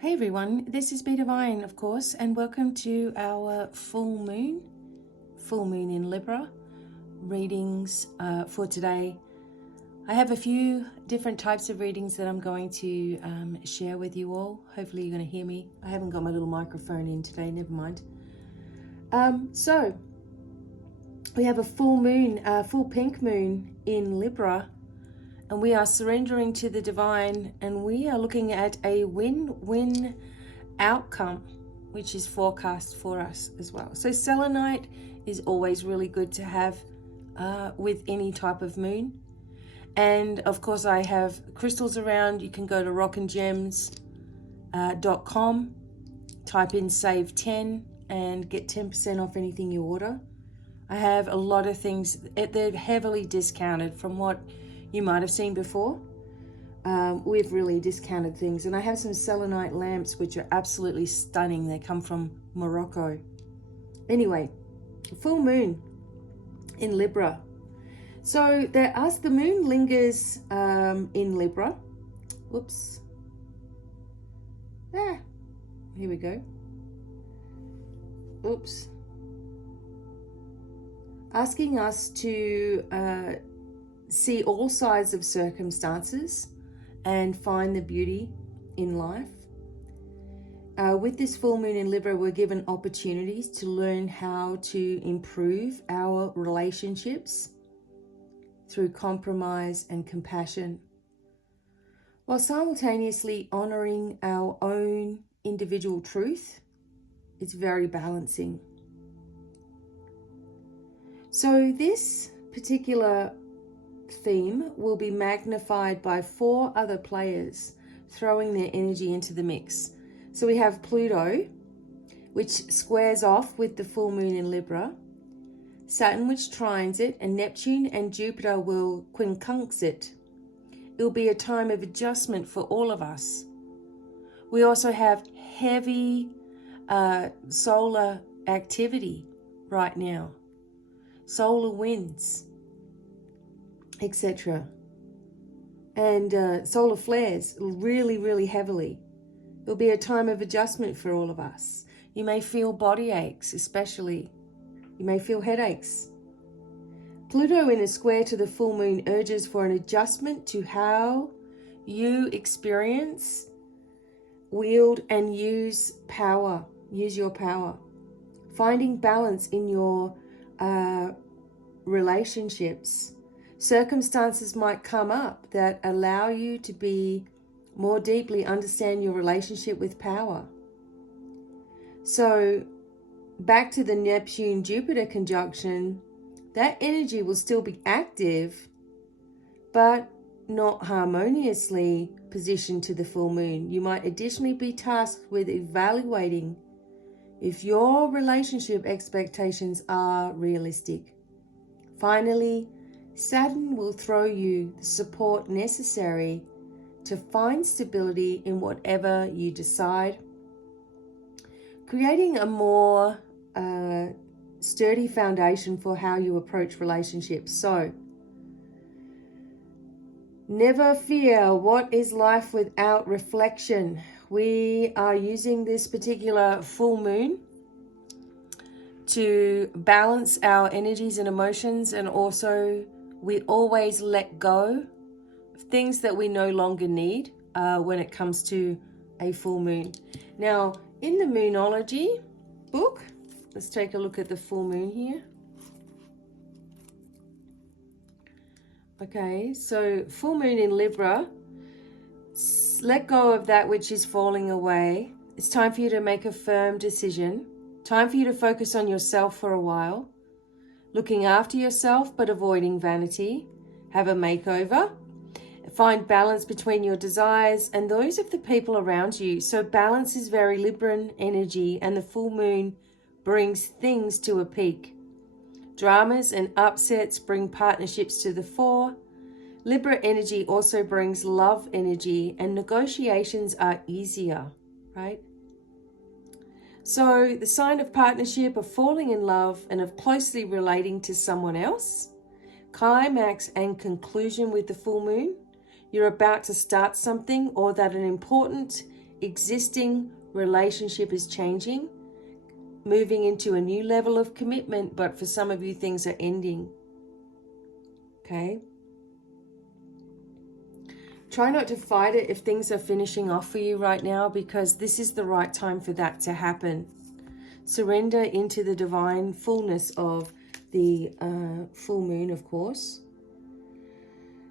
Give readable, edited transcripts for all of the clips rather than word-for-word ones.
Hey everyone, this is Be Divine, of course, and welcome to our full moon in Libra readings for today. I have a few different types of readings that I'm going to share with you all. Hopefully you're going to hear me. I haven't got my little microphone in today, never mind. So we have a full moon, full pink moon in Libra, and we are surrendering to the divine, and we are looking at a win-win outcome, which is forecast for us as well. So selenite is always really good to have with any type of moon. And of course I have crystals around. You can go to rockandgems.com, type in save 10 and get 10% off anything you order. I have a lot of things. They're heavily discounted from what you might have seen before. We've really discounted things, and I have some selenite lamps which are absolutely stunning. They come from Morocco. Anyway, full moon in Libra. So as the moon lingers in Libra, whoops, here we go. Oops. Asking us to see all sides of circumstances and find the beauty in life. With this full moon in Libra, we're given opportunities to learn how to improve our relationships through compromise and compassion, while simultaneously honoring our own individual truth. It's very balancing. So this particular theme will be magnified by 4 other players throwing their energy into the mix. So we have Pluto, which squares off with the full moon in Libra, Saturn, which trines it, and Neptune and Jupiter will quincunx it. It will be a time of adjustment for all of us. We also have heavy solar activity right now, solar winds, etc. And solar flares really heavily. It'll be a time of adjustment for all of us. You may feel body aches, especially. You may feel headaches. Pluto in a square to the full moon urges for an adjustment to how you experience, wield, and use power. Use your power. Finding balance in your relationships. Circumstances might come up that allow you to be more deeply understand your relationship with power. So back to the Neptune-Jupiter conjunction, that energy will still be active, but not harmoniously positioned to the full moon. You might additionally be tasked with evaluating if your relationship expectations are realistic. Finally, Saturn will throw you the support necessary to find stability in whatever you decide, creating a more sturdy foundation for how you approach relationships. So, never fear. What is life without reflection? We are using this particular full moon to balance our energies and emotions, and also we always let go of things that we no longer need when it comes to a full moon. Now, in the Moonology book, let's take a look at the full moon here. Okay, so full moon in Libra, let go of that which is falling away. It's time for you to make a firm decision. Time for you to focus on yourself for a while. Looking after yourself, but avoiding vanity. Have a makeover. Find balance between your desires and those of the people around you. So balance is very Libran energy, and the full moon brings things to a peak. Dramas and upsets bring partnerships to the fore. Libra energy also brings love energy, and negotiations are easier, right? So the sign of partnership, of falling in love, and of closely relating to someone else. Climax and conclusion with the full moon. You're about to start something, or that an important existing relationship is changing, moving into a new level of commitment, but for some of you, things are ending. Okay? Try not to fight it if things are finishing off for you right now, because this is the right time for that to happen. Surrender into the divine fullness of the full moon, of course.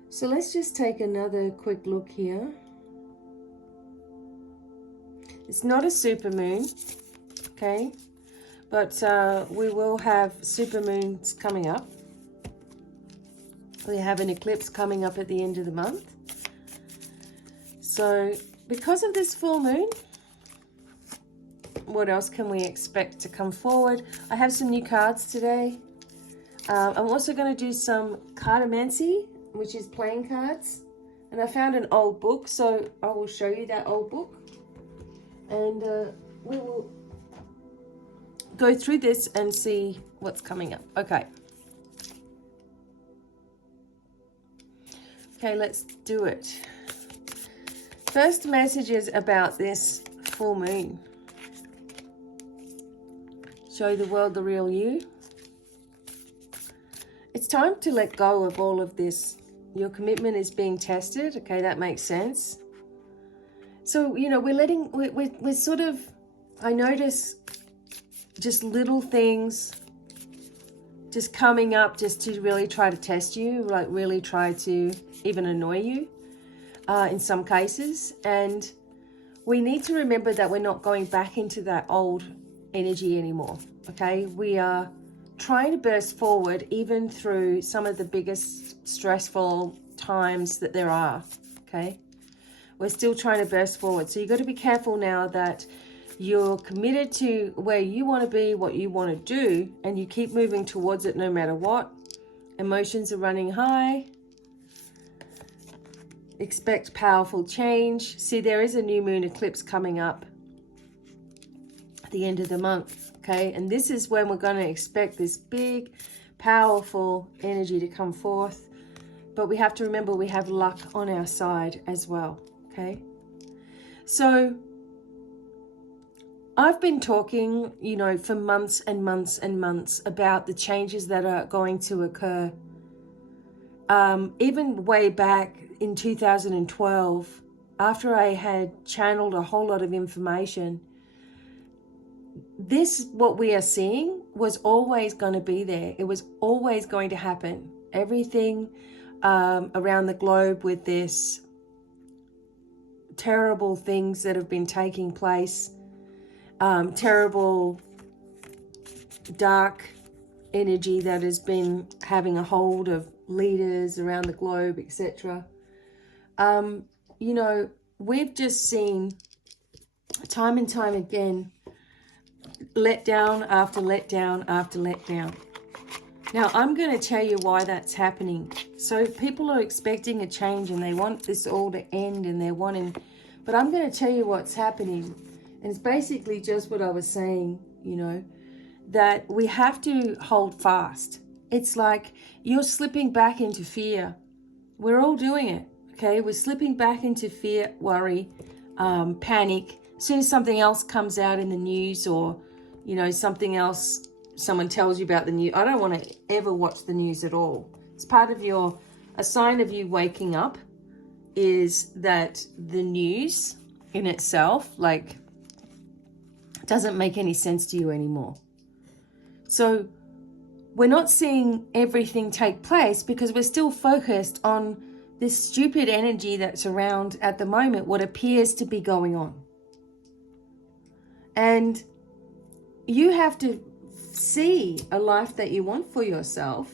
So let's just take another quick look here. It's not a super moon, okay? But we will have super moons coming up. We have an eclipse coming up at the end of the month. So because of this full moon, what else can we expect to come forward? I have some new cards today. I'm also going to do some Cartomancy, which is playing cards. And I found an old book, so I will show you that old book. And we will go through this and see what's coming up. Okay. Okay, let's do it. First messages about this full moon. Show the world the real you. It's time to let go of all of this. Your commitment is being tested. Okay, that makes sense. So, you know, we're sort of, I notice just little things just coming up just to really try to test you, like really try to even annoy you in some cases. And we need to remember that we're not going back into that old energy anymore, okay? We are trying to burst forward even through some of the biggest stressful times that there are, okay? We're still trying to burst forward. So you've got to be careful now that you're committed to where you want to be, what you want to do, and you keep moving towards it no matter what. Emotions are running high. Expect powerful change. See, there is a new moon eclipse coming up at the end of the month, okay? And this is when we're going to expect this big, powerful energy to come forth. But we have to remember we have luck on our side as well, okay? So I've been talking, you know, for months and months and months about the changes that are going to occur. Even way back in 2012, after I had channeled a whole lot of information, this, what we are seeing, was always going to be there. It was always going to happen. Everything around the globe with this terrible things that have been taking place, terrible dark energy that has been having a hold of leaders around the globe, etc. You know, we've just seen time and time again letdown after letdown after letdown. Now, I'm going to tell you why that's happening. So people are expecting a change and they want this all to end and they're wanting, but I'm going to tell you what's happening. And it's basically just what I was saying, you know, that we have to hold fast. It's like you're slipping back into fear. We're all doing it, okay? We're slipping back into fear, worry, panic. As soon as something else comes out in the news, or, you know, something else, someone tells you about the news. I don't want to ever watch the news at all. It's part of a sign of you waking up is that the news in itself, like, doesn't make any sense to you anymore. So we're not seeing everything take place because we're still focused on this stupid energy that's around at the moment, what appears to be going on. And you have to see a life that you want for yourself,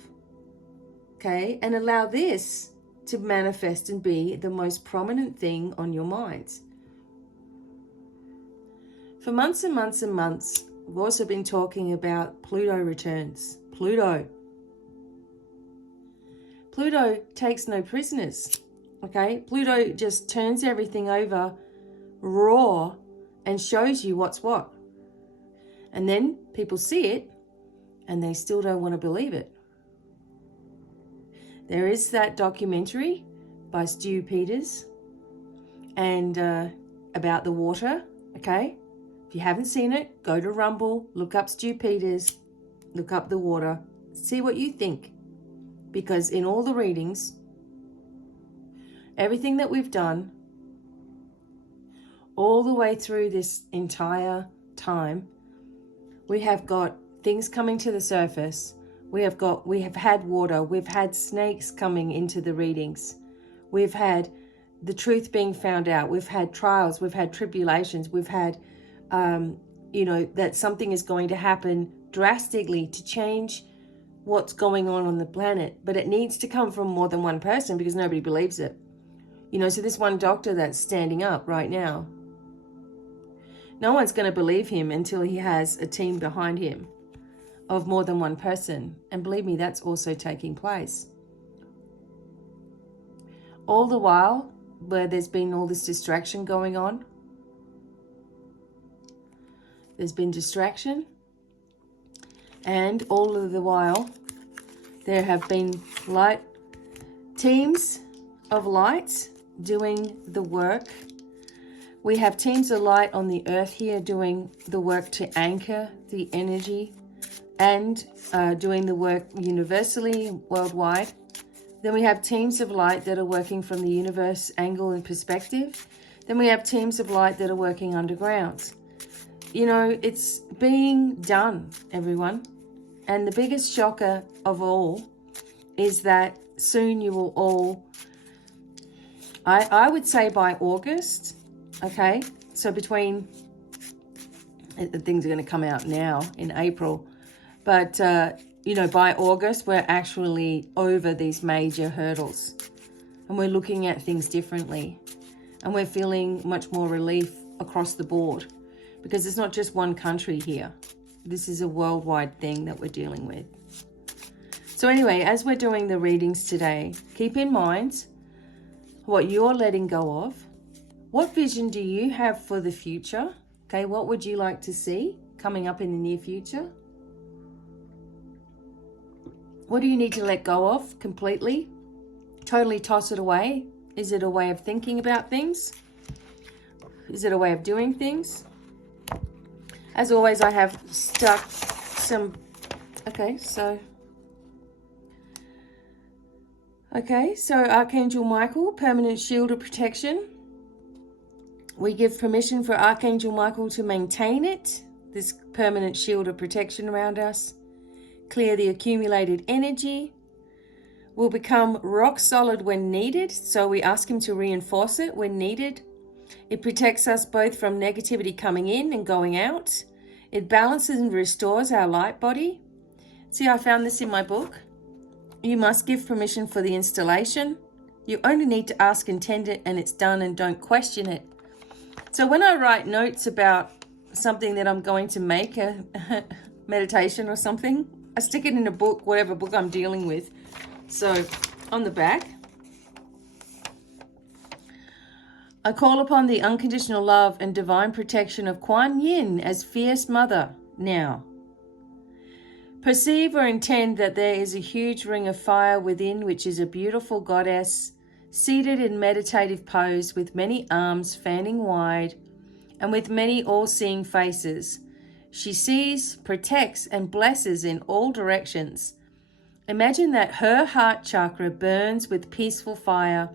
okay, and allow this to manifest and be the most prominent thing on your minds. For months and months and months, we've also been talking about Pluto returns. Pluto takes no prisoners, okay? Pluto just turns everything over raw and shows you what's what. And then people see it and they still don't want to believe it. There is that documentary by Stu Peters, and about the water, okay? If you haven't seen it, go to Rumble, look up Stu Peters, look up the water, see what you think. Because in all the readings, everything that we've done, all the way through this entire time, we have got things coming to the surface. We have had water. We've had snakes coming into the readings. We've had the truth being found out. We've had trials. We've had tribulations. We've had, that something is going to happen drastically to change what's going on the planet. But it needs to come from more than one person because nobody believes it. So this one doctor that's standing up right now, no one's going to believe him until he has a team behind him of more than one person. And believe me, that's also taking place. All the while, where there's been all this distraction going on, there's been distraction. And all of the while, there have been teams of lights doing the work. We have teams of light on the earth here doing the work to anchor the energy and doing the work universally, worldwide. Then we have teams of light that are working from the universe angle and perspective. Then we have teams of light that are working underground. It's being done, everyone. And the biggest shocker of all is that soon you will all, I would say by August, okay? So things are going to come out now in April. But, by August, we're actually over these major hurdles. And we're looking at things differently. And we're feeling much more relief across the board. Because it's not just one country here. This is a worldwide thing that we're dealing with. So anyway, as we're doing the readings today, keep in mind what you're letting go of. What vision do you have for the future? Okay, what would you like to see coming up in the near future? What do you need to let go of completely? Totally toss it away? Is it a way of thinking about things? Is it a way of doing things? As always, I have stuck some... Okay, so Archangel Michael, permanent shield of protection. We give permission for Archangel Michael to maintain it, this permanent shield of protection around us. Clear the accumulated energy. Will become rock solid when needed, so we ask him to reinforce it when needed. It protects us both from negativity coming in and going out. It balances and restores our light body. See, I found this in my book. You must give permission for the installation. You only need to ask and tend it, and it's done, and don't question it. So when I write notes about something that I'm going to make, a meditation or something, I stick it in a book, whatever book I'm dealing with. So on the back, I call upon the unconditional love and divine protection of Kuan Yin as fierce mother now. Perceive or intend that there is a huge ring of fire within, which is a beautiful goddess seated in meditative pose with many arms fanning wide and with many all-seeing faces. She sees, protects, and blesses in all directions. Imagine that her heart chakra burns with peaceful fire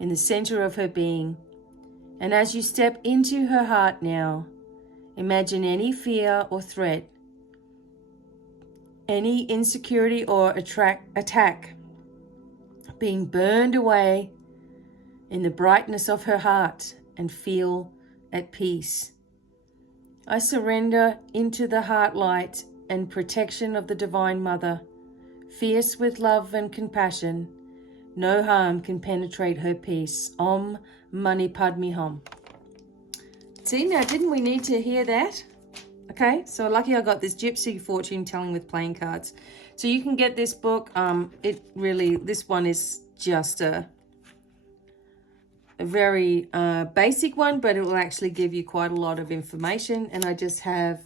in the center of her being. And as you step into her heart now, imagine any fear or threat, any insecurity or attack being burned away in the brightness of her heart, and feel at peace. I surrender into the heart light and protection of the Divine Mother, fierce with love and compassion. No harm can penetrate her peace. Om Mani Padme Hum. See, now didn't we need to hear that? Okay, so lucky I got this Gypsy Fortune Telling with playing cards. So you can get this book. This one is just a very basic one, but it will actually give you quite a lot of information. And I just have,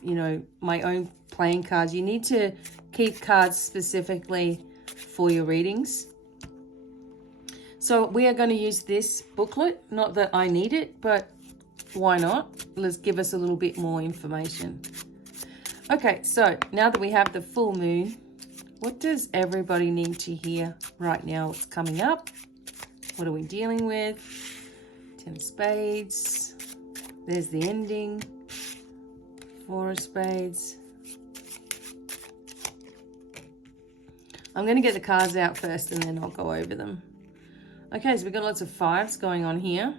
my own playing cards. You need to keep cards specifically for your readings. So we are going to use this booklet. Not that I need it, but why not? Let's give us a little bit more information. Okay, so now that we have the full moon, what does everybody need to hear right now? What's coming up? What are we dealing with? 10 of spades. There's the ending. 4 of spades. I'm going to get the cards out first and then I'll go over them. Okay, so we've got lots of fives going on here.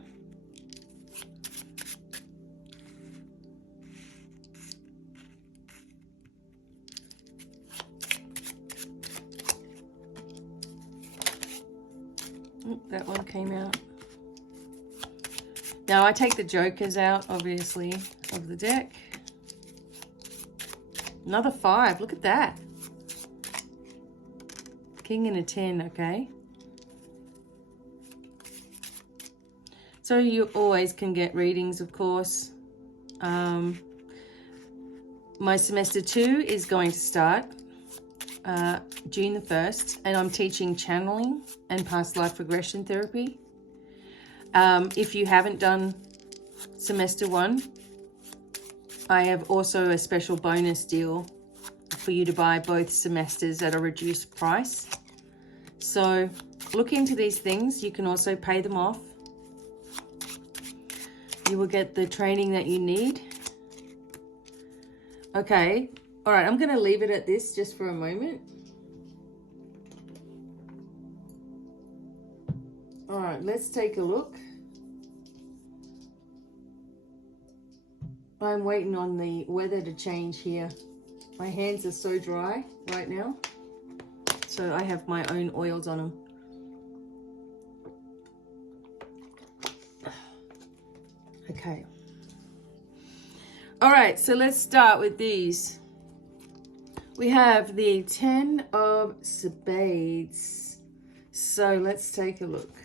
Oh, that one came out. Now I take the jokers out, obviously, of the deck. Another 5, look at that. King and a 10, okay. So you always can get readings, of course. My semester 2 is going to start June the 1st, and I'm teaching channeling and past life regression therapy. If you haven't done semester 1, I have also a special bonus deal for you to buy both semesters at a reduced price. So look into these things. You can also pay them off. You will get the training that you need. Okay, all right, I'm going to leave it at this just for a moment. All right, let's take a look. I'm waiting on the weather to change here. My hands are so dry right now. So I have my own oils on them. Okay. All right, so let's start with these. We have the 10 of spades. So let's take a look.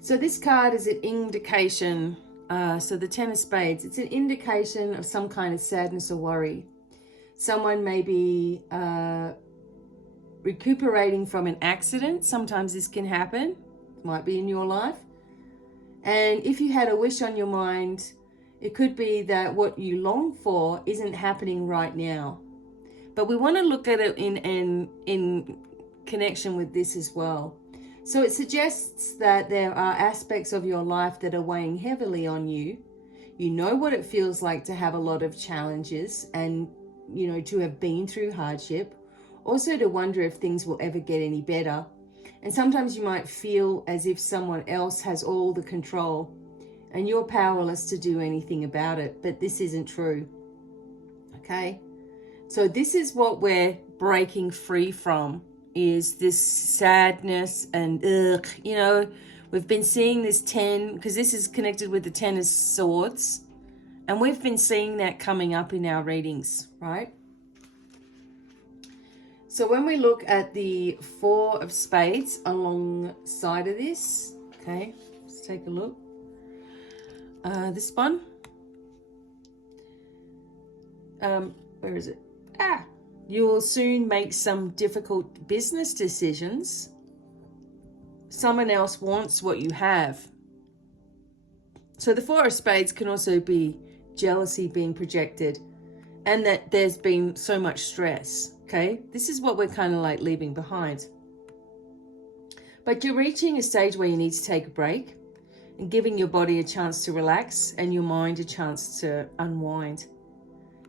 So this card is an indication. So the 10 of spades, it's an indication of some kind of sadness or worry. Someone may be recuperating from an accident. Sometimes this can happen. It might be in your life. And if you had a wish on your mind, it could be that what you long for isn't happening right now. But we want to look at it in connection with this as well. So it suggests that there are aspects of your life that are weighing heavily on you. You know what it feels like to have a lot of challenges and, you know, to have been through hardship. Also to wonder if things will ever get any better. And sometimes you might feel as if someone else has all the control and you're powerless to do anything about it. But this isn't true. Okay? So this is what we're breaking free from, is this sadness and you know, we've been seeing this 10, because this is connected with the 10 of swords, and we've been seeing that coming up in our readings, right? So when we look at the 4 of spades alongside of this, okay, let's take a look. This one, where is it? You will soon make some difficult business decisions. Someone else wants what you have. So the 4 of spades can also be jealousy being projected, and that there's been so much stress, okay? This is what we're kind of like leaving behind. But you're reaching a stage where you need to take a break and giving your body a chance to relax and your mind a chance to unwind.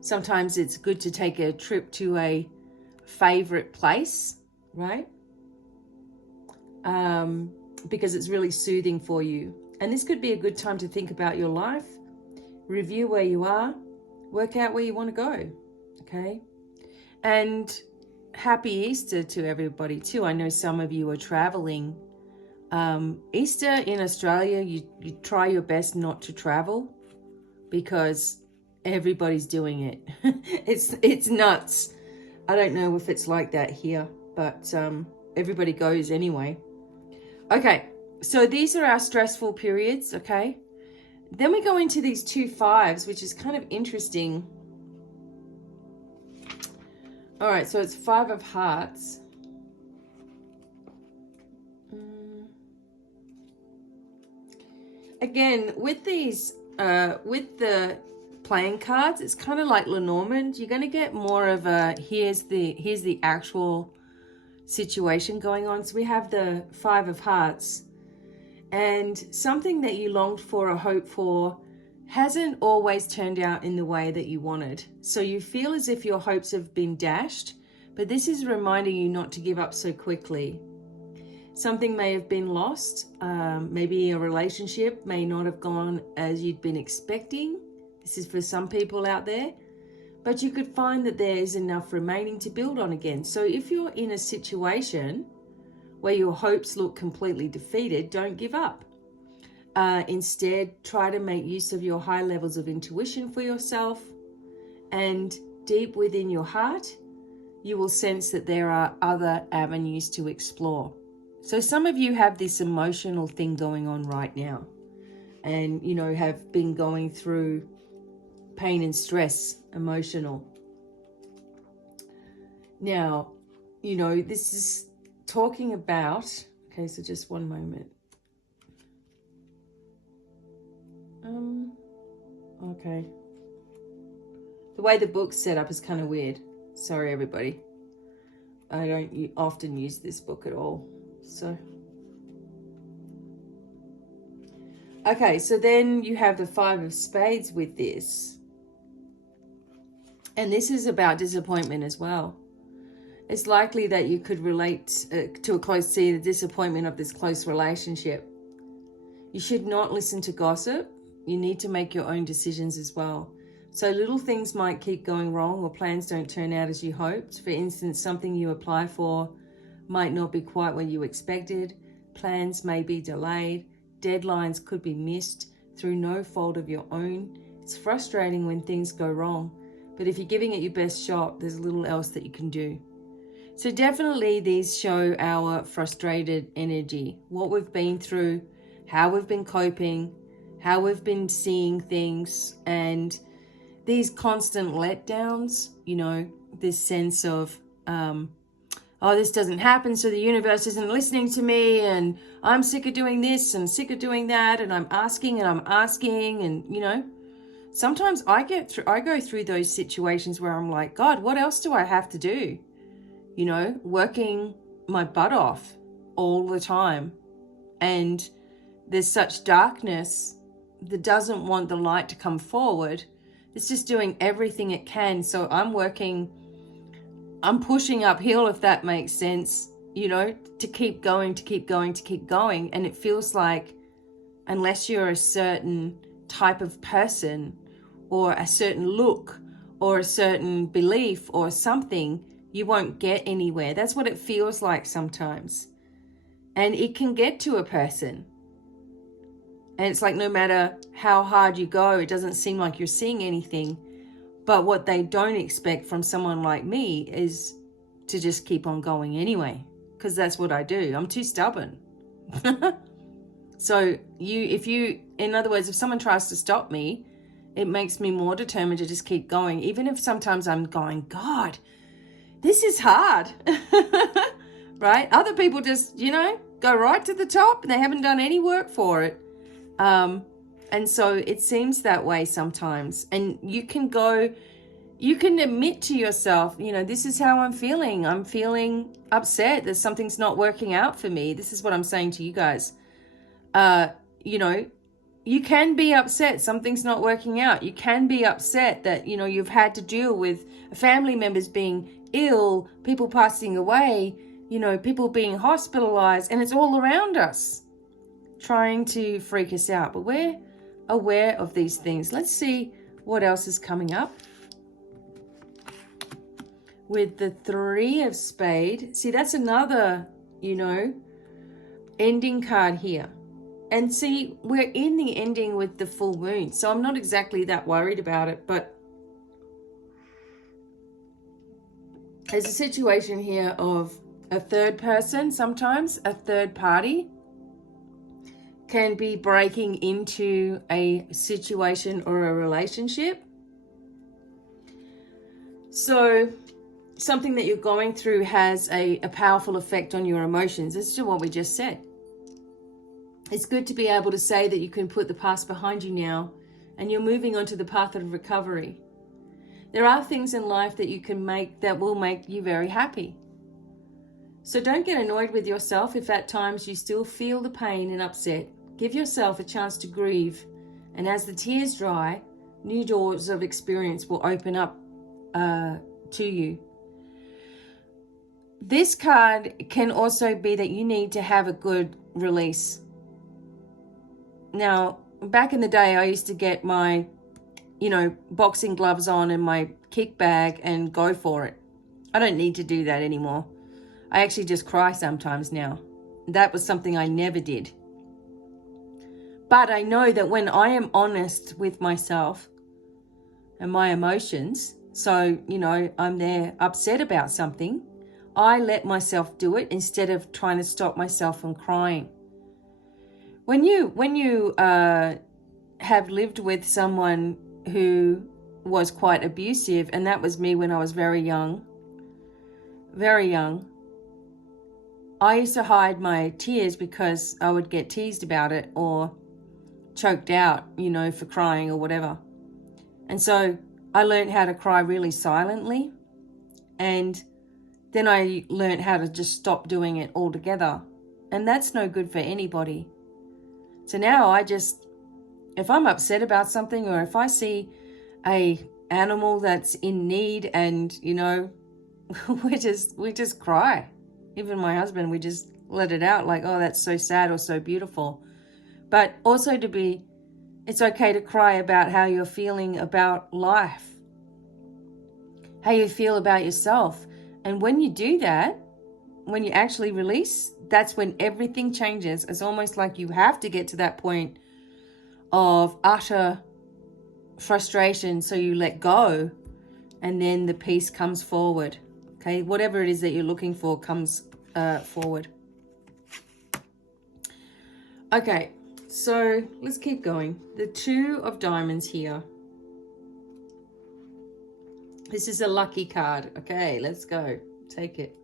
Sometimes it's good to take a trip to a favorite place, right? Because it's really soothing for you. And this could be a good time to think about your life, review where you are, work out where you want to go, okay? And happy Easter to everybody too. I know some of you are traveling. Easter in Australia, you try your best not to travel because everybody's doing it. It's nuts. I don't know if it's like that here, but everybody goes anyway. Okay, so these are our stressful periods, okay? Then we go into these 2 5s, which is kind of interesting. All right, so it's 5 of hearts. again, with these, with the playing cards, it's kind of like Lenormand. You're going to get more of a, here's the actual situation going on. So we have the Five of Hearts, and something that you longed for or hoped for hasn't always turned out in the way that you wanted. So you feel as if your hopes have been dashed, but this is reminding you not to give up so quickly. Something may have been lost. Maybe a relationship may not have gone as you'd been expecting. This is for some people out there. But you could find that there is enough remaining to build on again. So if you're in a situation where your hopes look completely defeated, don't give up. Instead, try to make use of your high levels of intuition for yourself. And deep within your heart, you will sense that there are other avenues to explore. So some of you have this emotional thing going on right now, and, you know, have been going through pain and stress, emotional. Now, you know, this is talking about, okay, so just one moment. Okay. The way the book's set up is kind of weird. Sorry, everybody. I don't often use this book at all. So, okay, so then you have the Five of Spades with this. And this is about disappointment as well. It's likely that you could relate to a the disappointment of this close relationship. You should not listen to gossip. You need to make your own decisions as well. So little things might keep going wrong, or plans don't turn out as you hoped. For instance, something you apply for might not be quite what you expected. Plans may be delayed. Deadlines could be missed through no fault of your own. It's frustrating when things go wrong, but if you're giving it your best shot, there's little else that you can do. So definitely these show our frustrated energy, what we've been through, how we've been coping, how we've been seeing things, and these constant letdowns, you know, this sense of, oh, this doesn't happen, so the universe isn't listening to me, and I'm sick of doing this and sick of doing that, and I'm asking, and, you know, sometimes I go through those situations where I'm like, God, what else do I have to do? You know, working my butt off all the time, and there's such darkness that doesn't want the light to come forward. It's just doing everything it can. So I'm pushing uphill, if that makes sense, you know, to keep going. And it feels like unless you're a certain type of person, or a certain look, or a certain belief, or something, you won't get anywhere. That's what it feels like sometimes. And it can get to a person. And it's like no matter how hard you go, it doesn't seem like you're seeing anything. But what they don't expect from someone like me is to just keep on going anyway, because that's what I do. I'm too stubborn. So in other words, if someone tries to stop me, it makes me more determined to just keep going. Even if sometimes I'm going, God, this is hard, right? Other people just, you know, go right to the top and they haven't done any work for it. And so it seems that way sometimes. And you can admit to yourself, you know, this is how I'm feeling. I'm feeling upset that something's not working out for me. This is what I'm saying to you guys. You know, you can be upset something's not working out. You can be upset that, you know, you've had to deal with family members being ill, people passing away, you know, people being hospitalized, and it's all around us trying to freak us out. But we're aware of these things. Let's see what else is coming up. With the Three of Spades, see, that's another, you know, ending card here. And see, we're in the ending with the full moon, so I'm not exactly that worried about it, but there's a situation here of a third person. Sometimes a third party can be breaking into a situation or a relationship. So something that you're going through has a powerful effect on your emotions. This is what we just said. It's good to be able to say that you can put the past behind you now and you're moving onto the path of recovery. There are things in life that you can make that will make you very happy. So don't get annoyed with yourself if at times you still feel the pain and upset. Give yourself a chance to grieve, and as the tears dry, new doors of experience will open up to you. This card can also be that you need to have a good release. Now, back in the day, I used to get my, boxing gloves on and my kick bag and go for it. I don't need to do that anymore. I actually just cry sometimes now. That was something I never did. But I know that when I am honest with myself and my emotions, so, I'm there upset about something, I let myself do it instead of trying to stop myself from crying. When you have lived with someone who was quite abusive, and that was me when I was very young, I used to hide my tears because I would get teased about it or choked out, for crying or whatever. And so I learned how to cry really silently, and then I learned how to just stop doing it altogether. And that's no good for anybody. So now if I'm upset about something, or if I see a animal that's in need, and we just cry. Even my husband, we just let it out, like, oh, that's so sad or so beautiful. But also it's okay to cry about how you're feeling about life, how you feel about yourself. And when you do that, when you actually release, that's when everything changes. It's almost like you have to get to that point of utter frustration, so you let go, and then the peace comes forward. Okay, whatever it is that you're looking for comes forward. Okay, so let's keep going. The Two of Diamonds here. This is a lucky card. Okay, let's go. Take it.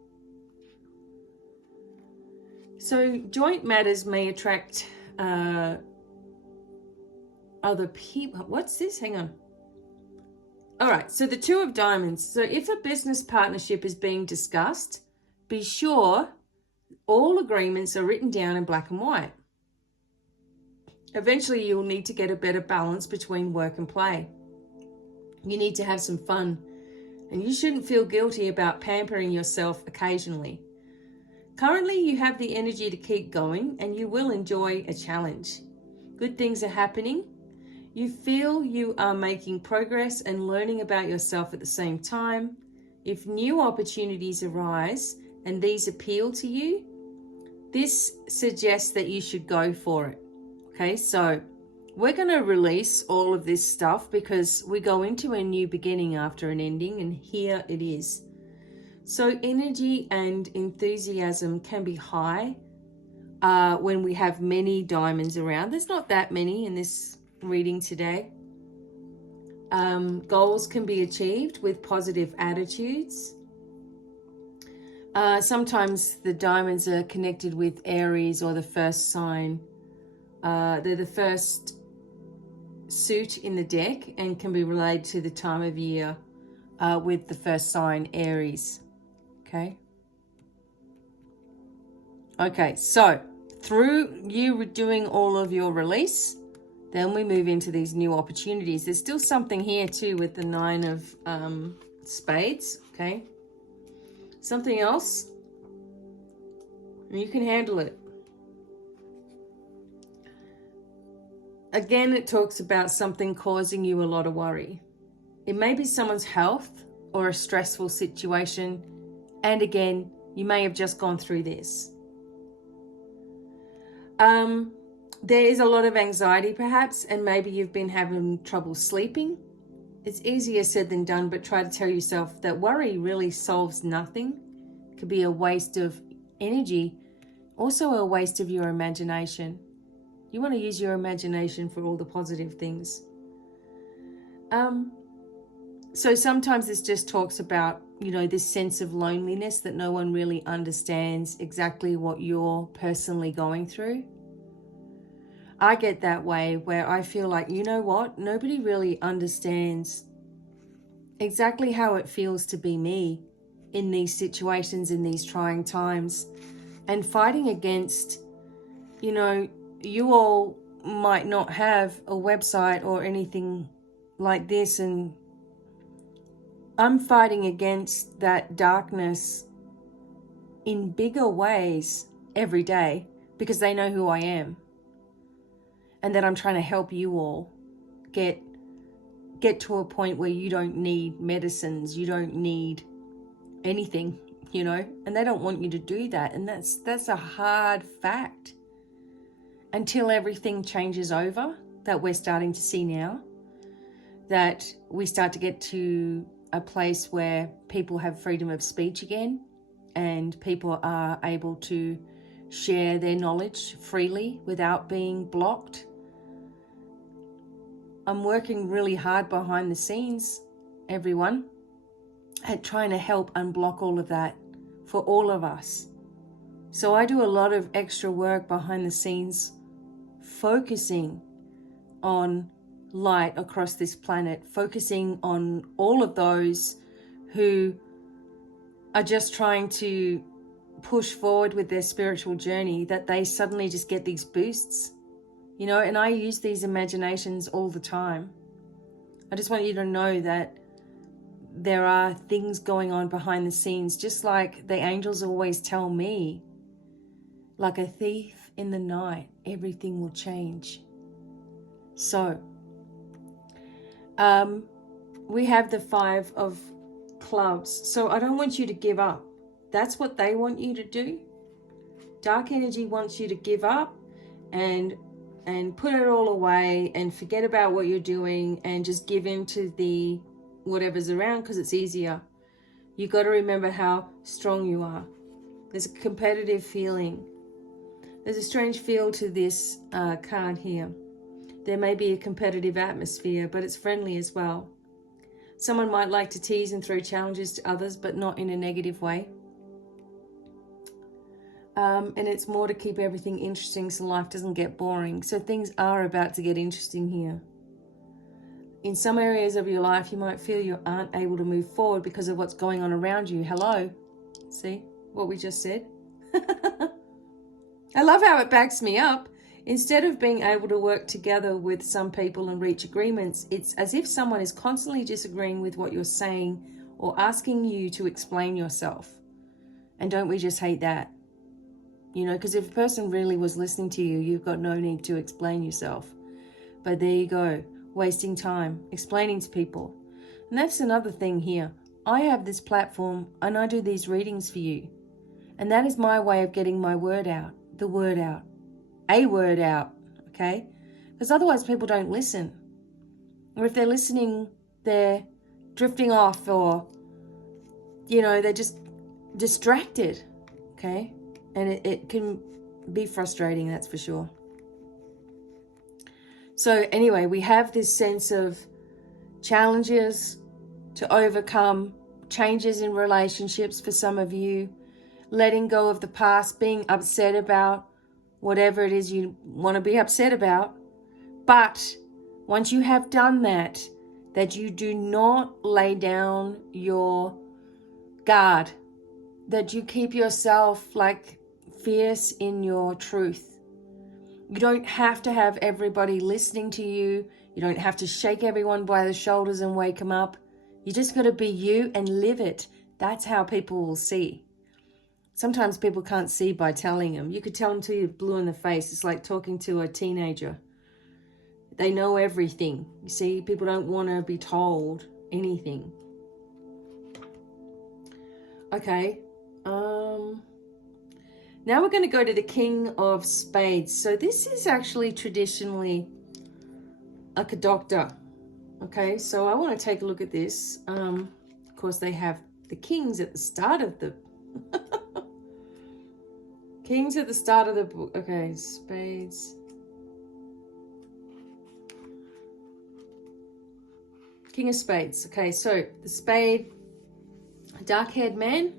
So joint matters may attract other people. What's this? Hang on. All right, so the Two of Diamonds. So if a business partnership is being discussed, be sure all agreements are written down in black and white. Eventually, you'll need to get a better balance between work and play. You need to have some fun, and you shouldn't feel guilty about pampering yourself occasionally. Currently, you have the energy to keep going, and you will enjoy a challenge. Good things are happening. You feel you are making progress and learning about yourself at the same time. If new opportunities arise and these appeal to you, this suggests that you should go for it. Okay, so we're going to release all of this stuff because we go into a new beginning after an ending, and here it is. So energy and enthusiasm can be high when we have many diamonds around. There's not that many in this reading today. Goals can be achieved with positive attitudes. Sometimes the diamonds are connected with Aries or the first sign. They're the first suit in the deck and can be related to the time of year with the first sign, Aries. Okay, so through you doing all of your release, then we move into these new opportunities. There's still something here too with the Nine of Spades, okay? Something else, and you can handle it. Again, it talks about something causing you a lot of worry. It may be someone's health or a stressful situation. And again, you may have just gone through this. There is a lot of anxiety perhaps, and maybe you've been having trouble sleeping. It's easier said than done, but try to tell yourself that worry really solves nothing. It could be a waste of energy, also a waste of your imagination. You want to use your imagination for all the positive things. So sometimes this just talks about, this sense of loneliness, that no one really understands exactly what you're personally going through. I get that way where I feel like, you know what? Nobody really understands exactly how it feels to be me in these situations, in these trying times, and fighting against, you know, you all might not have a website or anything like this, and I'm fighting against that darkness in bigger ways every day because they know who I am, and that I'm trying to help you all get to a point where you don't need medicines, you don't need anything, you know, and they don't want you to do that. And that's a hard fact until everything changes over, that we're starting to see now, that we start to get to a place where people have freedom of speech again and people are able to share their knowledge freely without being blocked. I'm working really hard behind the scenes, everyone, at trying to help unblock all of that for all of us. So I do a lot of extra work behind the scenes, focusing on light across this planet, focusing on all of those who are just trying to push forward with their spiritual journey, that they suddenly just get these boosts, you know, and I use these imaginations all the time. I just want you to know that there are things going on behind the scenes, just like the angels always tell me, like a thief in the night, everything will change. So, we have the 5 of clubs. So I don't want you to give up. That's what they want you to do. Dark energy wants you to give up and put it all away and forget about what you're doing and just give in to the whatever's around because it's easier. You got to remember how strong you are. There's a competitive feeling. There's a strange feel to this card here. There may be a competitive atmosphere, but it's friendly as well. Someone might like to tease and throw challenges to others, but not in a negative way. And it's more to keep everything interesting so life doesn't get boring. So things are about to get interesting here. In some areas of your life, you might feel you aren't able to move forward because of what's going on around you. Hello. See what we just said? I love how it backs me up. Instead of being able to work together with some people and reach agreements, it's as if someone is constantly disagreeing with what you're saying or asking you to explain yourself. And don't we just hate that? You know, because if a person really was listening to you, you've got no need to explain yourself. But there you go, wasting time explaining to people. And that's another thing here. I have this platform and I do these readings for you. And that is my way of getting my word out, the word out, a word out, okay? Because otherwise people don't listen. Or if they're listening, they're drifting off or, you know, they're just distracted, okay? And it can be frustrating, that's for sure. So anyway, we have this sense of challenges to overcome, changes in relationships for some of you, letting go of the past, being upset about whatever it is you want to be upset about. But once you have done that, that you do not lay down your guard, that you keep yourself like fierce in your truth. You don't have to have everybody listening to you. You don't have to shake everyone by the shoulders and wake them up. You just got to be you and live it. That's how people will see. Sometimes people can't see by telling them. You could tell them till you're blue in the face. It's like talking to a teenager. They know everything. You see, people don't want to be told anything. Okay. Now we're going to go to the King of Spades. So this is actually traditionally like a doctor. Okay, so I want to take a look at this. Of course, they have the kings at the start of the... Kings at the start of the book. Okay, spades. King of Spades. Okay, so the spade, dark-haired man.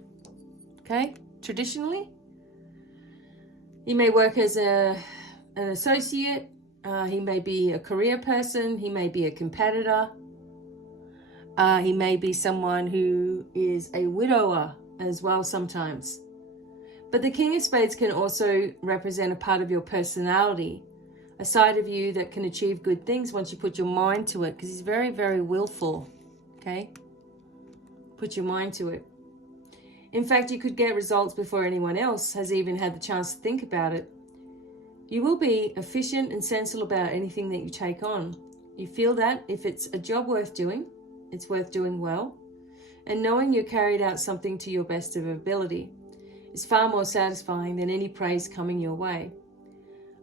Okay, traditionally. You may work as an associate, He may be a career person. He may be a competitor. He may be someone who is a widower as well sometimes. But the King of Spades can also represent a part of your personality, a side of you that can achieve good things once you put your mind to it, because he's very, very willful, okay? Put your mind to it. In fact, you could get results before anyone else has even had the chance to think about it. You will be efficient and sensible about anything that you take on. You feel that if it's a job worth doing, it's worth doing well. And knowing you carried out something to your best of ability is far more satisfying than any praise coming your way.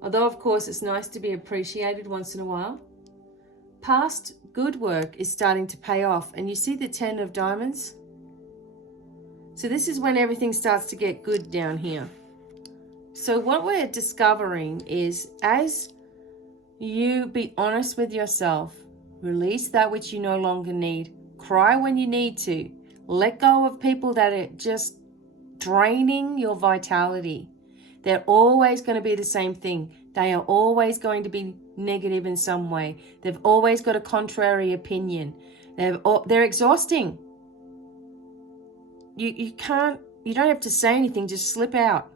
Although, of course, it's nice to be appreciated once in a while, past good work is starting to pay off. And you see the 10 of diamonds? So this is when everything starts to get good down here. So what we're discovering is, as you be honest with yourself, release that which you no longer need, cry when you need to, let go of people that are just draining your vitality. They're always going to be the same thing. They are always going to be negative in some way. They've always got a contrary opinion. They're exhausting. You don't have to say anything, just slip out.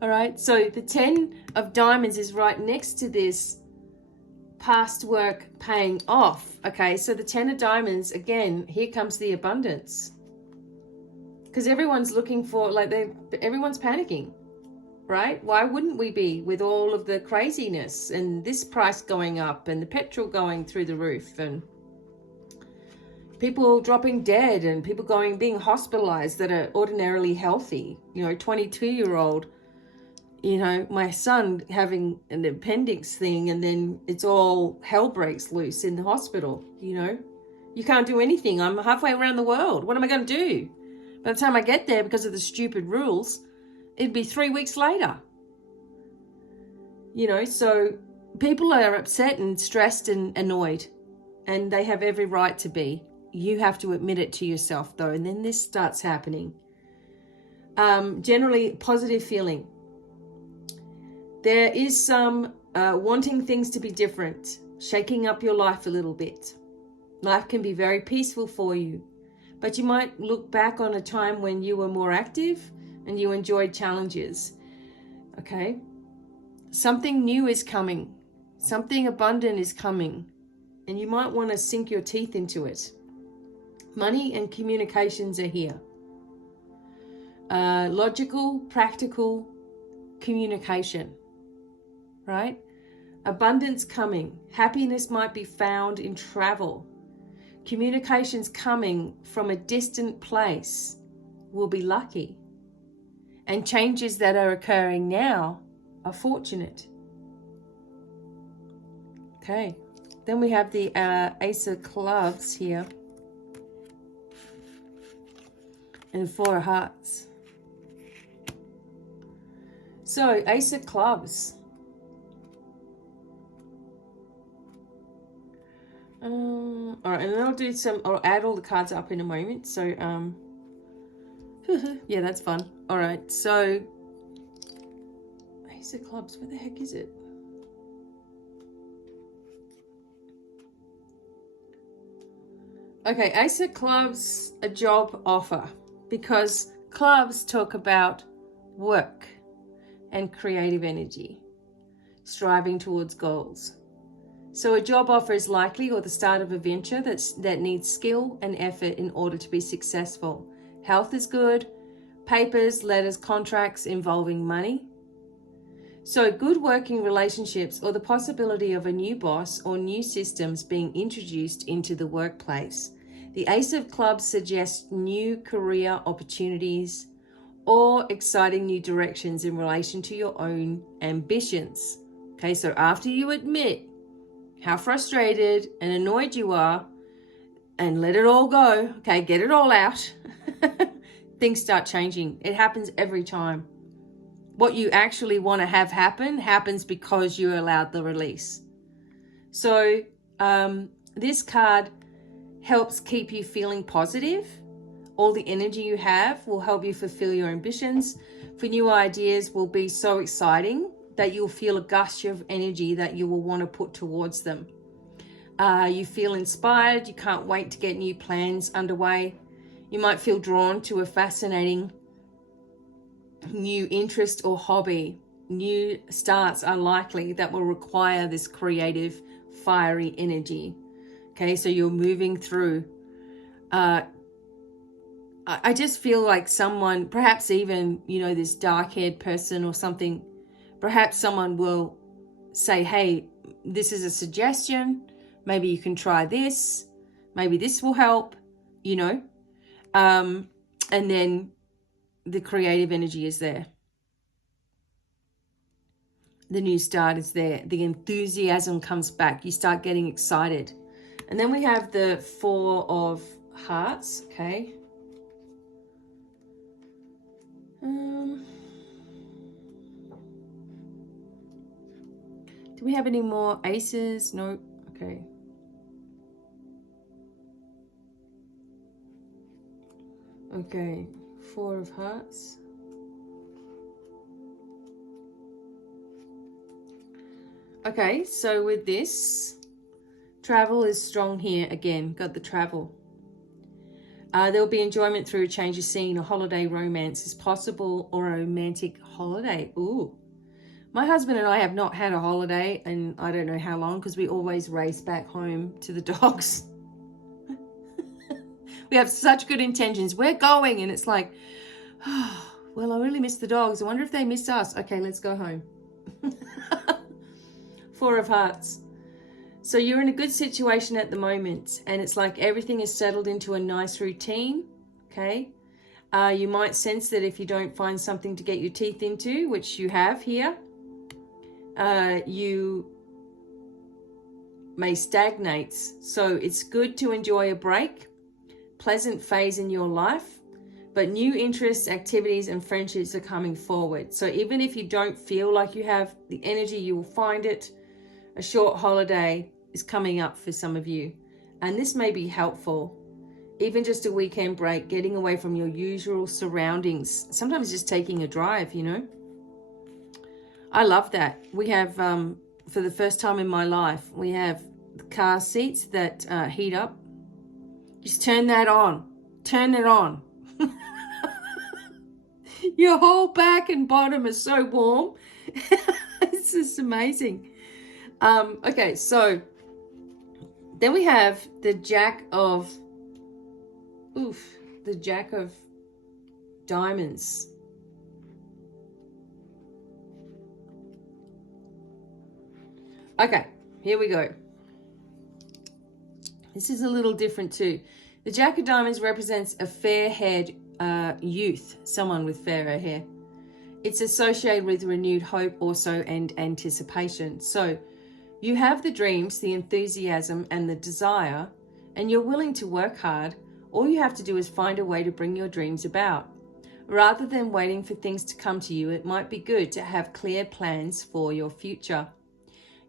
All right, so the 10 of diamonds is right next to this past work paying off. Okay, so the 10 of diamonds, again, here comes the abundance. Because everyone's looking for, everyone's panicking, right? Why wouldn't we be, with all of the craziness and this price going up and the petrol going through the roof and people dropping dead and people being hospitalized that are ordinarily healthy? 22-year-old, my son having an appendix thing, and then it's all hell breaks loose in the hospital. You can't do anything. I'm halfway around the world. What am I going to do? By the time I get there, because of the stupid rules, it'd be 3 weeks later. So people are upset and stressed and annoyed, and they have every right to be. You have to admit it to yourself, though, and then this starts happening. Generally, positive feeling. There is some wanting things to be different, shaking up your life a little bit. Life can be very peaceful for you, but you might look back on a time when you were more active and you enjoyed challenges. Okay? Something new is coming. Something abundant is coming, and you might want to sink your teeth into it. Money and communications are here. Logical, practical communication. Right? Abundance coming. Happiness might be found in travel. Communications coming from a distant place will be lucky. And changes that are occurring now are fortunate. Okay. Then we have the Ace of Clubs here. And 4 of Hearts. So, Ace of Clubs. All right, and then I'll add all the cards up in a moment. So, yeah, that's fun. All right, so Ace of Clubs, where the heck is it? Okay, Ace of Clubs, a job offer, because clubs talk about work and creative energy, striving towards goals. So a job offer is likely, or the start of a venture that needs skill and effort in order to be successful. Health is good. Papers, letters, contracts involving money. So good working relationships, or the possibility of a new boss or new systems being introduced into the workplace. The Ace of Clubs suggests new career opportunities or exciting new directions in relation to your own ambitions. Okay, so after you admit how frustrated and annoyed you are and let it all go, okay, get it all out, things start changing. It happens every time. What you actually want to have happen happens because you allowed the release. So this card helps keep you feeling positive. All the energy you have will help you fulfill your ambitions. For new ideas will be so exciting that you'll feel a gush of energy that you will want to put towards them. You feel inspired. You can't wait to get new plans underway. You might feel drawn to a fascinating new interest or hobby. New starts are likely that will require this creative, fiery energy. Okay, so you're moving through. I just feel like someone, perhaps even, you know, this dark-haired person or something, perhaps someone will say, hey, this is a suggestion. Maybe you can try this. Maybe this will help, you know. And then the creative energy is there. The new start is there. The enthusiasm comes back. You start getting excited. And then we have the Four of Hearts, okay. Do we have any more aces? No. Okay. Okay. Four of Hearts. Okay, so with this, travel is strong here again. Got the travel. There'll be enjoyment through a change of scene. A holiday romance is possible, or a romantic holiday. Ooh. My husband and I have not had a holiday and I don't know how long, because we always race back home to the dogs. We have such good intentions. We're going, and it's like, oh, well, I really miss the dogs. I wonder if they miss us. Okay, let's go home. Four of Hearts. So you're in a good situation at the moment, and it's like everything is settled into a nice routine, okay? You might sense that if you don't find something to get your teeth into, which you have here, you may stagnate. So it's good to enjoy a break, pleasant phase in your life, but new interests, activities, and friendships are coming forward. So even if you don't feel like you have the energy, you will find it. A short holiday is coming up for some of you, and this may be helpful. Even just a weekend break, getting away from your usual surroundings, sometimes just taking a drive, you know. I love that. We have, for the first time in my life, we have the car seats that heat up. Just turn that on. Turn it on. Your whole back and bottom is so warm. It's just amazing. Okay, so then we have the Jack of Diamonds. Okay, here we go. This is a little different too. The Jack of Diamonds represents a fair-haired youth, someone with fairer hair. It's associated with renewed hope also and anticipation. So you have the dreams, the enthusiasm, and the desire, and you're willing to work hard. All you have to do is find a way to bring your dreams about. Rather than waiting for things to come to you, it might be good to have clear plans for your future.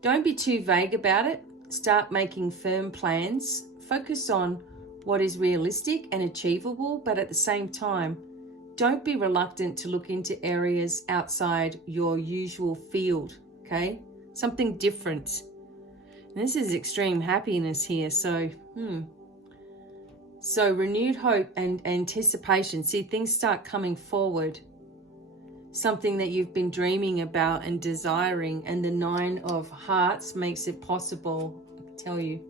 Don't be too vague about it. Start making firm plans. Focus on what is realistic and achievable, but at the same time, don't be reluctant to look into areas outside your usual field, okay? Something different. And this is extreme happiness here. So renewed hope and anticipation. See, things start coming forward. Something that you've been dreaming about and desiring, and the Nine of Hearts makes it possible, I can tell you.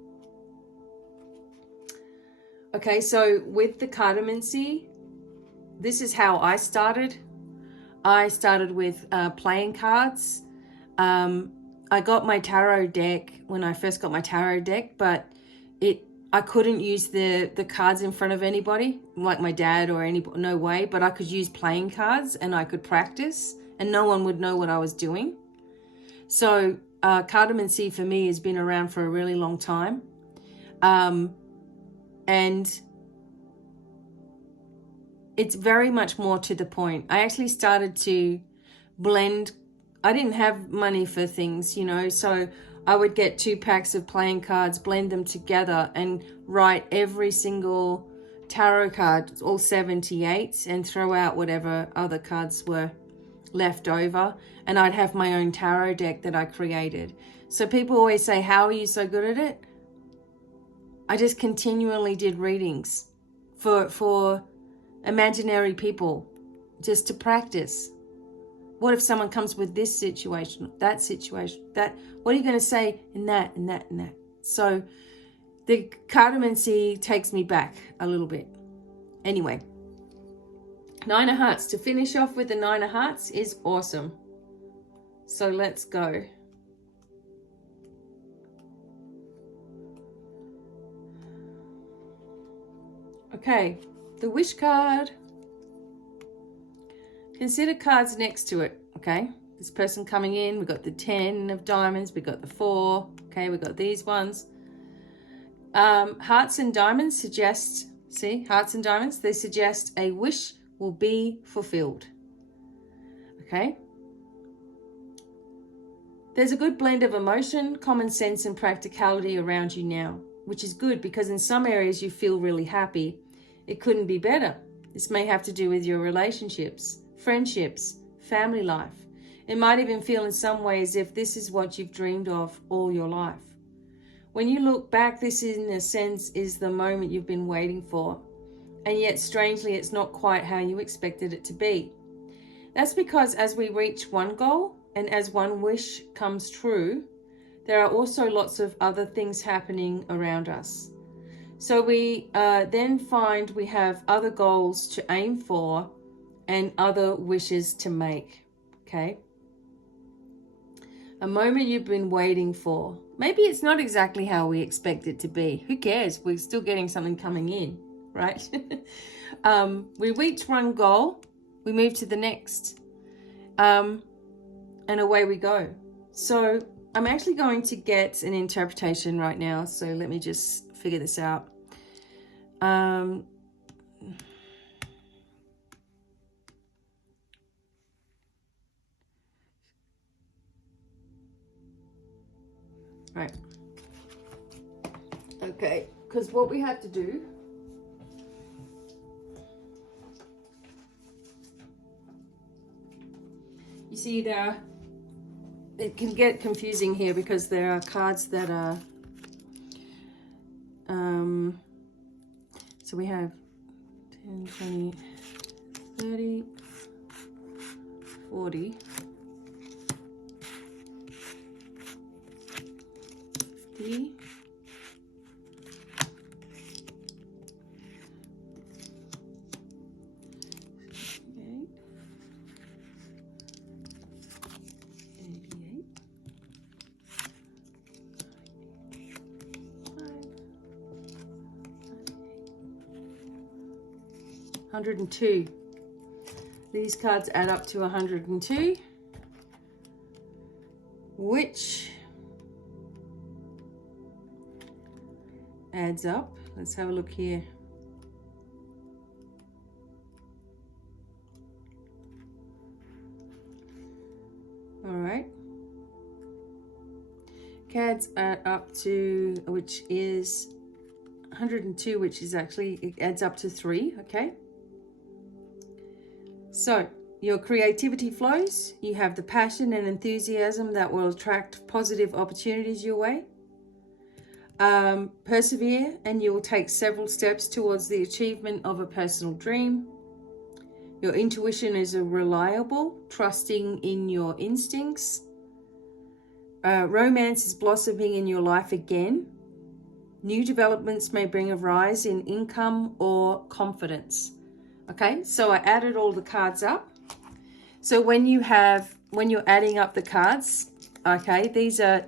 Okay, so with the Cartomancy, this is how I started. I started with playing cards. I got my tarot deck when I first got my tarot deck, but I couldn't use the cards in front of anybody, like my dad or anybody, no way, but I could use playing cards and I could practice and no one would know what I was doing. So Cartomancy for me has been around for a really long time. And it's very much more to the point. I actually started to blend. I didn't have money for things, you know, so I would get 2 packs of playing cards, blend them together and write every single tarot card, all 78, and throw out whatever other cards were left over, and I'd have my own tarot deck that I created. So people always say, how are you so good at it? I just continually did readings for imaginary people, just to practice. What if someone comes with this situation, that, what are you going to say in that, and that, and that? So the Cartomancy takes me back a little bit. Anyway, Nine of Hearts. To finish off with the Nine of Hearts is awesome. So let's go. Okay, the Wish card. Consider cards next to it, okay? This person coming in, we've got the 10 of diamonds, we've got the 4, okay, we've got these ones. Hearts and diamonds suggest, see, hearts and diamonds, they suggest a wish will be fulfilled, okay? There's a good blend of emotion, common sense, and practicality around you now, which is good because in some areas you feel really happy. It couldn't be better. This may have to do with your relationships, friendships, family life. It might even feel in some way as if this is what you've dreamed of all your life. When you look back, this in a sense is the moment you've been waiting for. And yet, strangely, it's not quite how you expected it to be. That's because as we reach one goal and as one wish comes true, there are also lots of other things happening around us. So we then find we have other goals to aim for and other wishes to make, okay? A moment you've been waiting for. Maybe it's not exactly how we expect it to be. Who cares? We're still getting something coming in, right? We reach one goal, we move to the next, and away we go. So I'm actually going to get an interpretation right now. So let me just figure this out. Right. Okay, because what we have to do you see there, it can get confusing here because there are cards that are so we have 10, 20, 30, 40, 50, 102. These cards add up to 102, which adds up. Let's have a look here. All right. Cards add up to, which is 102, which is actually, it adds up to 3, okay? So your creativity flows, you have the passion and enthusiasm that will attract positive opportunities your way. Persevere and you will take several steps towards the achievement of a personal dream. Your intuition is reliable, trusting in your instincts. Romance is blossoming in your life again. New developments may bring a rise in income or confidence. Okay, so I added all the cards up. So when you're adding up the cards, okay, these are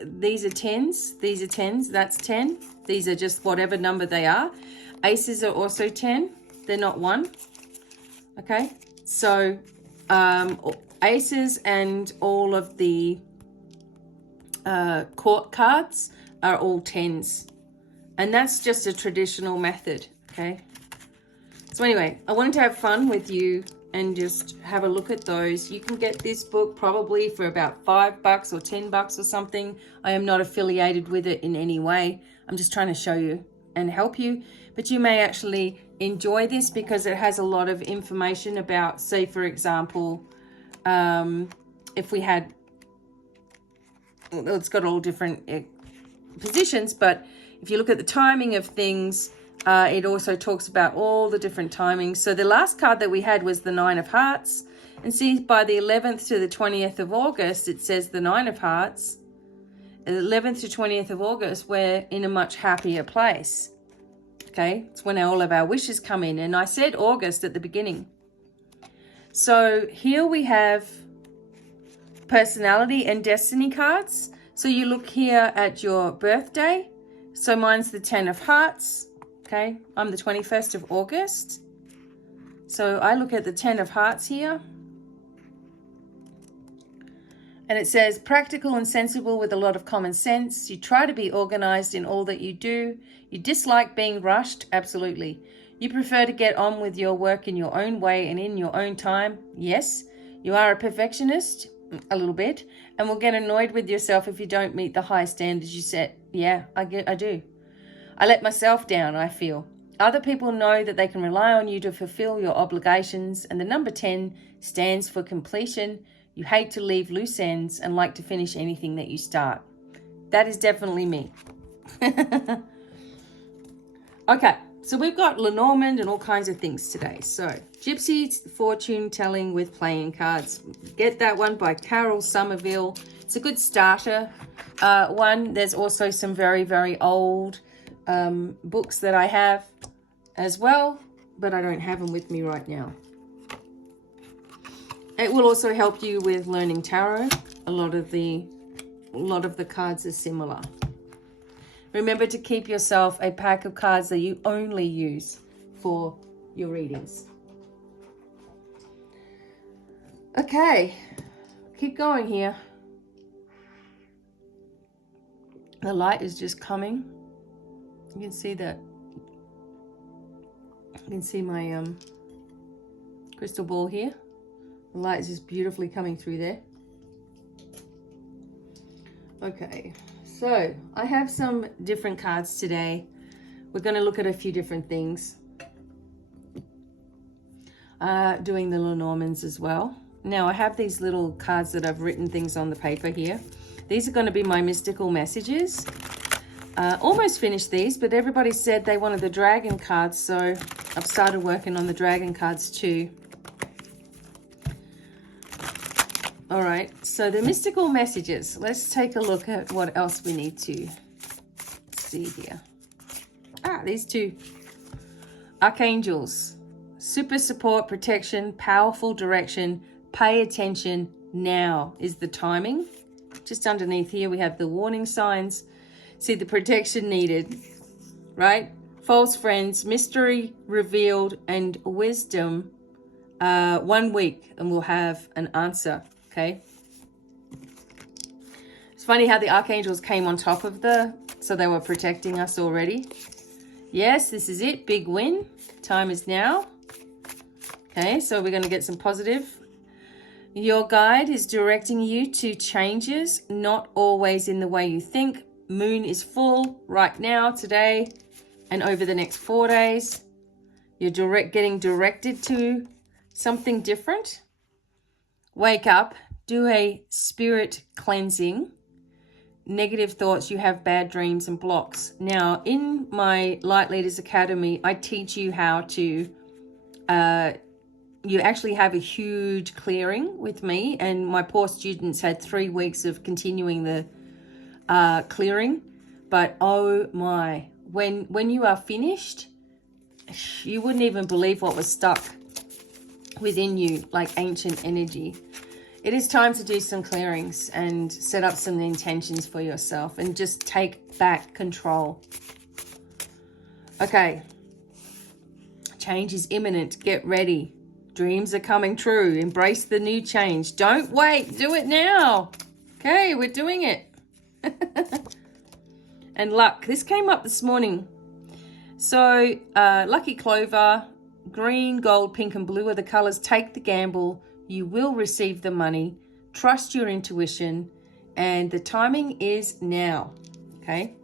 10s, these are 10s, that's 10. These are just whatever number they are. Aces are also 10, they're not 1. Okay, so aces and all of the court cards are all 10s. And that's just a traditional method, okay? So anyway, I wanted to have fun with you and just have a look at those. You can get this book probably for about $5 or $10 or something. I am not affiliated with it in any way. I'm just trying to show you and help you. But you may actually enjoy this because it has a lot of information about, say, for example, if we had, it's got all different positions, but if you look at the timing of things, it also talks about all the different timings. So the last card that we had was the 9 of Hearts. And see, by the 11th to the 20th of August, it says the 9 of Hearts. The 11th to 20th of August, we're in a much happier place. Okay, it's when all of our wishes come in. And I said August at the beginning. So here we have personality and destiny cards. So you look here at your birthday. So mine's the 10 of Hearts. Okay, I'm the 21st of August. So I look at the 10 of Hearts here. And it says, practical and sensible with a lot of common sense. You try to be organized in all that you do. You dislike being rushed. Absolutely. You prefer to get on with your work in your own way and in your own time. Yes. You are a perfectionist, a little bit, and will get annoyed with yourself if you don't meet the high standards you set. Yeah, I do. I let myself down, I feel. Other people know that they can rely on you to fulfill your obligations. And the number 10 stands for completion. You hate to leave loose ends and like to finish anything that you start. That is definitely me. Okay, so we've got Lenormand and all kinds of things today. So, Gypsy Fortune Telling with Playing Cards. Get that one by Carol Somerville. It's a good starter one. There's also some very, very old books that I have as well, but I don't have them with me right now. It will also help you with learning tarot. A lot of the cards are similar. Remember to keep yourself a pack of cards that you only use for your readings. Okay, keep going here. The light is just coming. You can see that. You can see my crystal ball here. The light is just beautifully coming through there. Okay, so I have some different cards today. We're going to look at a few different things. Doing the Lenormands as well. Now I have these little cards that I've written things on the paper here. These are going to be my mystical messages. Almost finished these, but everybody said they wanted the dragon cards, so I've started working on the dragon cards too. All right, so the mystical messages. Let's take a look at what else we need to see here. These two archangels. Super support, protection, powerful direction, pay attention now is the timing. Just underneath here we have the warning signs. See the protection needed, right? False friends, mystery revealed, and wisdom. 1 week and we'll have an answer. Okay. It's funny how the archangels came on top of so they were protecting us already. Yes, this is it. Big win. Time is now. Okay, so we're going to get some positive. Your guide is directing you to changes, not always in the way you think. Moon is full right now, today, and over the next 4 days. You're getting directed to something different. Wake up, do a spirit cleansing. Negative thoughts, you have bad dreams and blocks. Now, in my Light Leaders Academy, I teach you how to, you actually have a huge clearing with me, and my poor students had 3 weeks of continuing the clearing. But oh my, when you are finished, you wouldn't even believe what was stuck within you, like ancient energy. It is time to do some clearings and set up some intentions for yourself and just take back control. Okay. Change is imminent. Get ready. Dreams are coming true. Embrace the new change. Don't wait. Do it now. Okay, we're doing it. And luck. This came up this morning. So, lucky clover, green, gold, pink, and blue are the colors. Take the gamble. You will receive the money. Trust your intuition. And the timing is now. Okay.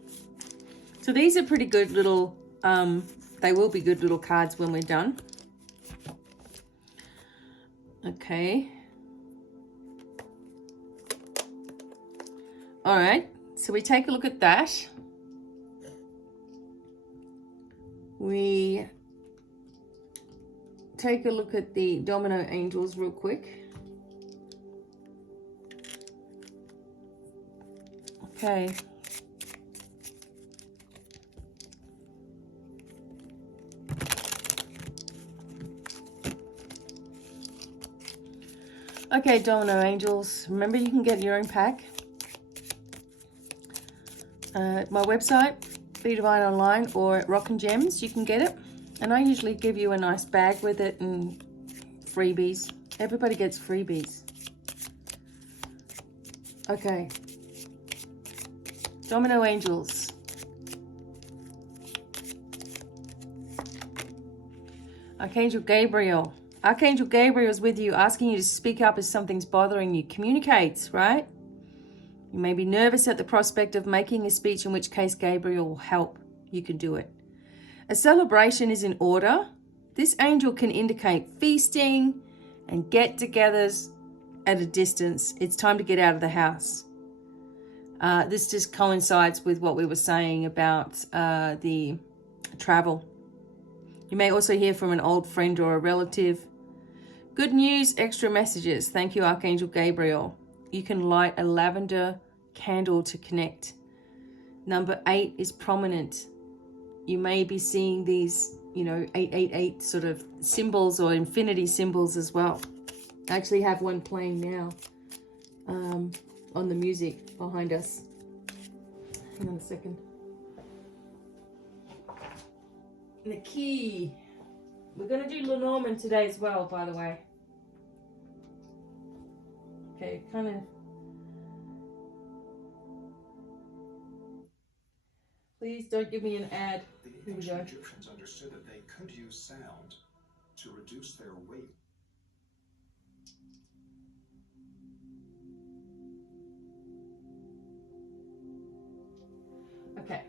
So these are pretty good little, they will be good little cards when we're done. Okay. All right, so we take a look at that. We take a look at the Domino Angels real quick. Okay. Okay, Domino Angels, remember you can get your own pack. My website, Be Divine Online, or at Rock and Gems, you can get it. And I usually give you a nice bag with it and freebies. Everybody gets freebies. Okay. Domino Angels. Archangel Gabriel. Archangel Gabriel is with you, asking you to speak up if something's bothering you. Communicate, right? You may be nervous at the prospect of making a speech, in which case Gabriel will help. You can do it. A celebration is in order. This angel can indicate feasting and get-togethers at a distance. It's time to get out of the house. This just coincides with what we were saying about the travel. You may also hear from an old friend or a relative. Good news, extra messages. Thank you, Archangel Gabriel. You can light a lavender candle to connect. Number 8 is prominent. You may be seeing these, 888 sort of symbols or infinity symbols as well. I actually have one playing now on the music behind us. Hang on a second. The key. We're going to do Lenormand today as well, by the way. Okay, kind of. Please don't give me an ad. The ancient Egyptians understood that they could use sound to reduce their weight. Okay.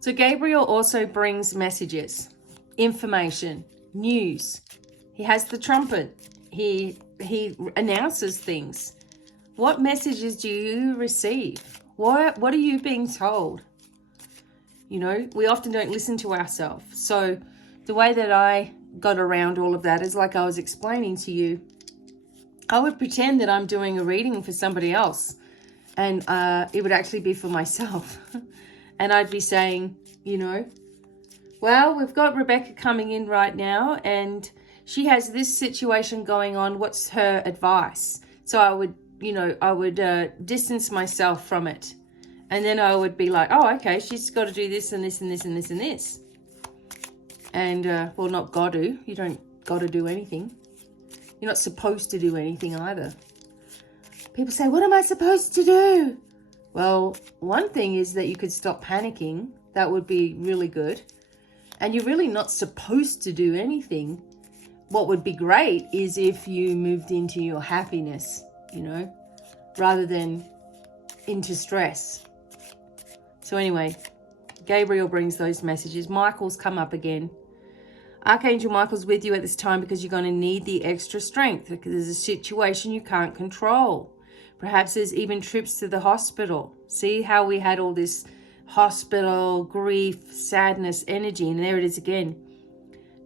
So Gabriel also brings messages, information, news. He has the trumpet. He announces things. What messages do you receive? What are you being told? We often don't listen to ourselves. So the way that I got around all of that is like I was explaining to you. I would pretend that I'm doing a reading for somebody else, and it would actually be for myself. And I'd be saying, well, we've got Rebecca coming in right now, and she has this situation going on. What's her advice? So I would distance myself from it. And then I would be like, oh, okay, she's got to do this and this and this and this and this. And, well, not got to. You don't got to do anything. You're not supposed to do anything either. People say, what am I supposed to do? Well, one thing is that you could stop panicking. That would be really good. And you're really not supposed to do anything. What would be great is if you moved into your happiness, rather than into stress. So anyway, Gabriel brings those messages. Michael's come up again. Archangel Michael's with you at this time because you're going to need the extra strength, because there's a situation you can't control. Perhaps there's even trips to the hospital. See how we had all this hospital, grief, sadness, energy, and there it is again.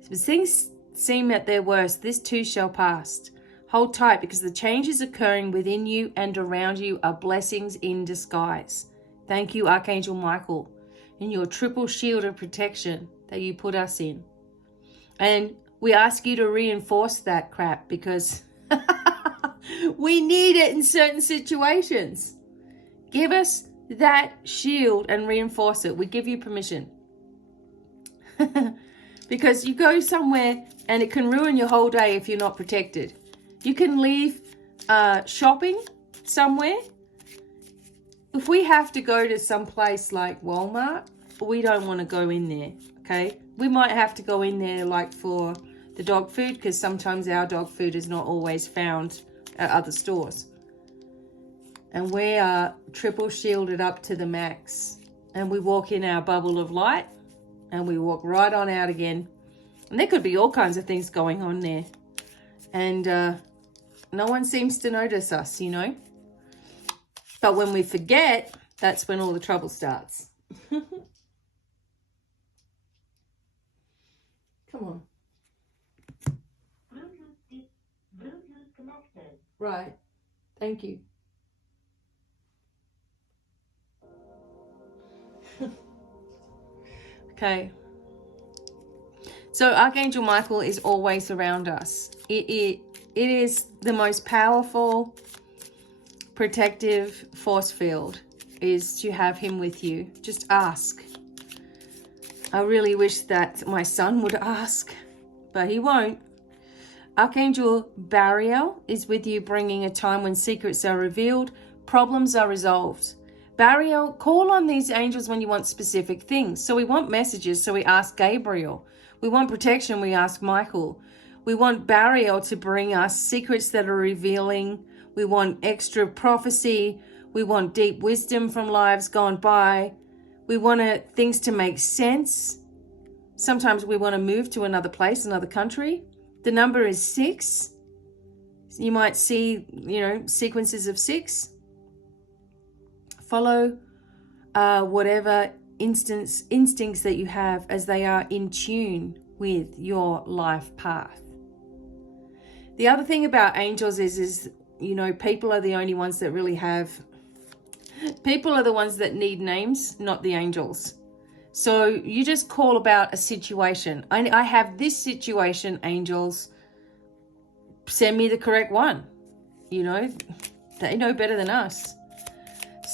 So things seem at their worst. This too shall pass. Hold tight, because the changes occurring within you and around you are blessings in disguise. Thank you, Archangel Michael, and your triple shield of protection that you put us in. And we ask you to reinforce that crap, because we need it in certain situations. Give us that shield and reinforce it. We give you permission. Because you go somewhere and it can ruin your whole day if you're not protected. You can leave shopping somewhere. If we have to go to some place like Walmart, we don't want to go in there, okay? We might have to go in there like for the dog food, because sometimes our dog food is not always found at other stores. And we are triple shielded up to the max. And we walk in our bubble of light and we walk right on out again. And there could be all kinds of things going on there. And no one seems to notice us, But when we forget, that's when all the trouble starts. Come on. Bluetooth connected. Right. Thank you. Okay. So Archangel Michael is always around us. It is the most powerful protective force field is to have him with you. Just ask. I really wish that my son would ask, but he won't. Archangel Bariel is with you, bringing a time when secrets are revealed, problems are resolved. Bariel, call on these angels when you want specific things. So we want messages, so we ask Gabriel. We want protection, we ask Michael. We want Bariel to bring us secrets that are revealing. We want extra prophecy. We want deep wisdom from lives gone by. We want things to make sense. Sometimes we want to move to another place, another country. The number is 6. You might see, sequences of 6. Follow whatever instincts that you have as they are in tune with your life path. The other thing about angels is people are the only ones that really have. People are the ones that need names, not the angels. So you just call about a situation. I have this situation, angels. Send me the correct one. They know better than us.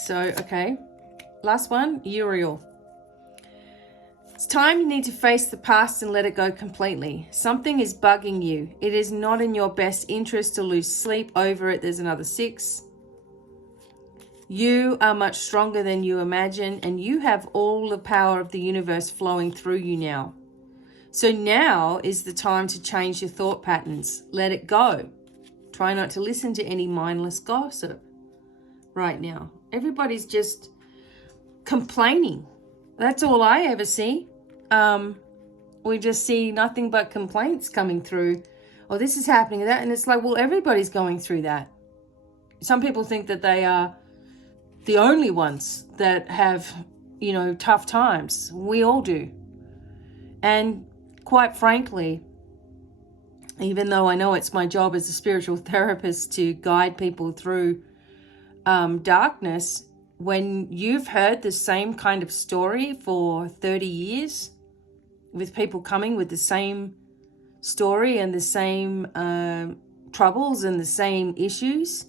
So, okay. Last one, Uriel. It's time you need to face the past and let it go completely. Something is bugging you. It is not in your best interest to lose sleep over it. There's another 6. You are much stronger than you imagine, and you have all the power of the universe flowing through you now. So now is the time to change your thought patterns. Let it go. Try not to listen to any mindless gossip right now. Everybody's just complaining. That's all I ever see. We just see nothing but complaints coming through. Oh, this is happening, that. And it's like, well, everybody's going through that. Some people think that they are the only ones that have, tough times. We all do. And quite frankly, even though I know it's my job as a spiritual therapist to guide people through darkness, when you've heard the same kind of story for 30 years, with people coming with the same story and the same troubles and the same issues,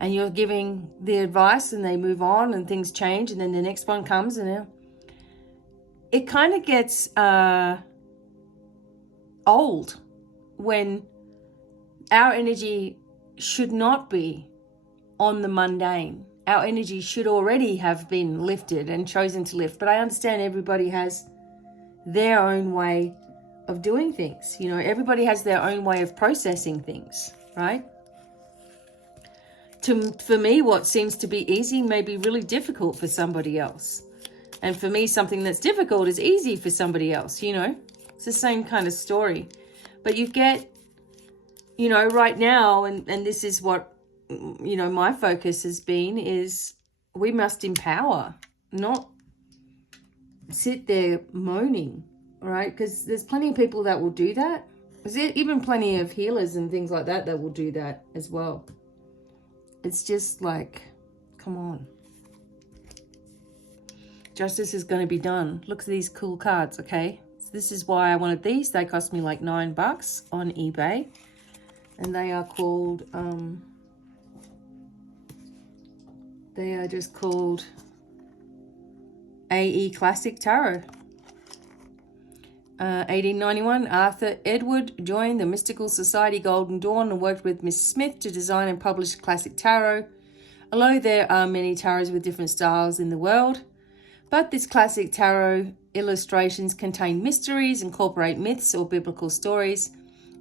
and you're giving the advice and they move on and things change, and then the next one comes, and it kind of gets old when our energy should not be on the mundane. Our energy should already have been lifted and chosen to lift. But I understand everybody has their own way of doing things. Everybody has their own way of processing things, right? For me, what seems to be easy may be really difficult for somebody else. And for me, something that's difficult is easy for somebody else, It's the same kind of story. But you get, right now, and this is what, my focus has been, is we must empower, not sit there moaning, right? Because there's plenty of people that will do that. There's even plenty of healers and things like that will do that as well. It's just like, come on. Justice is going to be done. Look at these cool cards, okay? So this is why I wanted these. They cost me like $9 on eBay. And they are called, they are just called AE Classic Tarot. 1891, Arthur Edward joined the Mystical Society Golden Dawn and worked with Miss Smith to design and publish Classic Tarot. Although there are many tarots with different styles in the world, but this Classic Tarot illustrations contain mysteries, incorporate myths or biblical stories.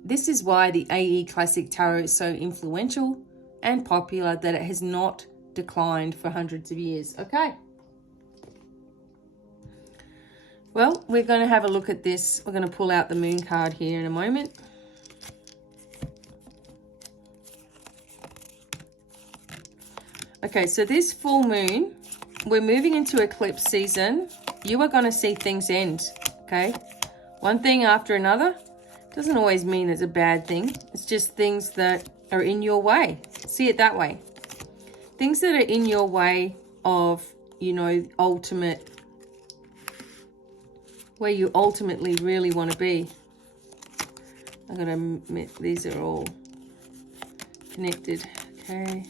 This is why the AE Classic Tarot is so influential and popular that it has not declined for hundreds of years. Okay. Well, we're going to have a look at this. We're going to pull out the moon card here in a moment. Okay, so this full moon, we're moving into eclipse season. You are going to see things end, okay? One thing after another. Doesn't always mean it's a bad thing. It's just things that are in your way. See it that way. Things that are in your way of, you know, ultimate, where you ultimately really want to be. I gotta admit, these are all connected, okay?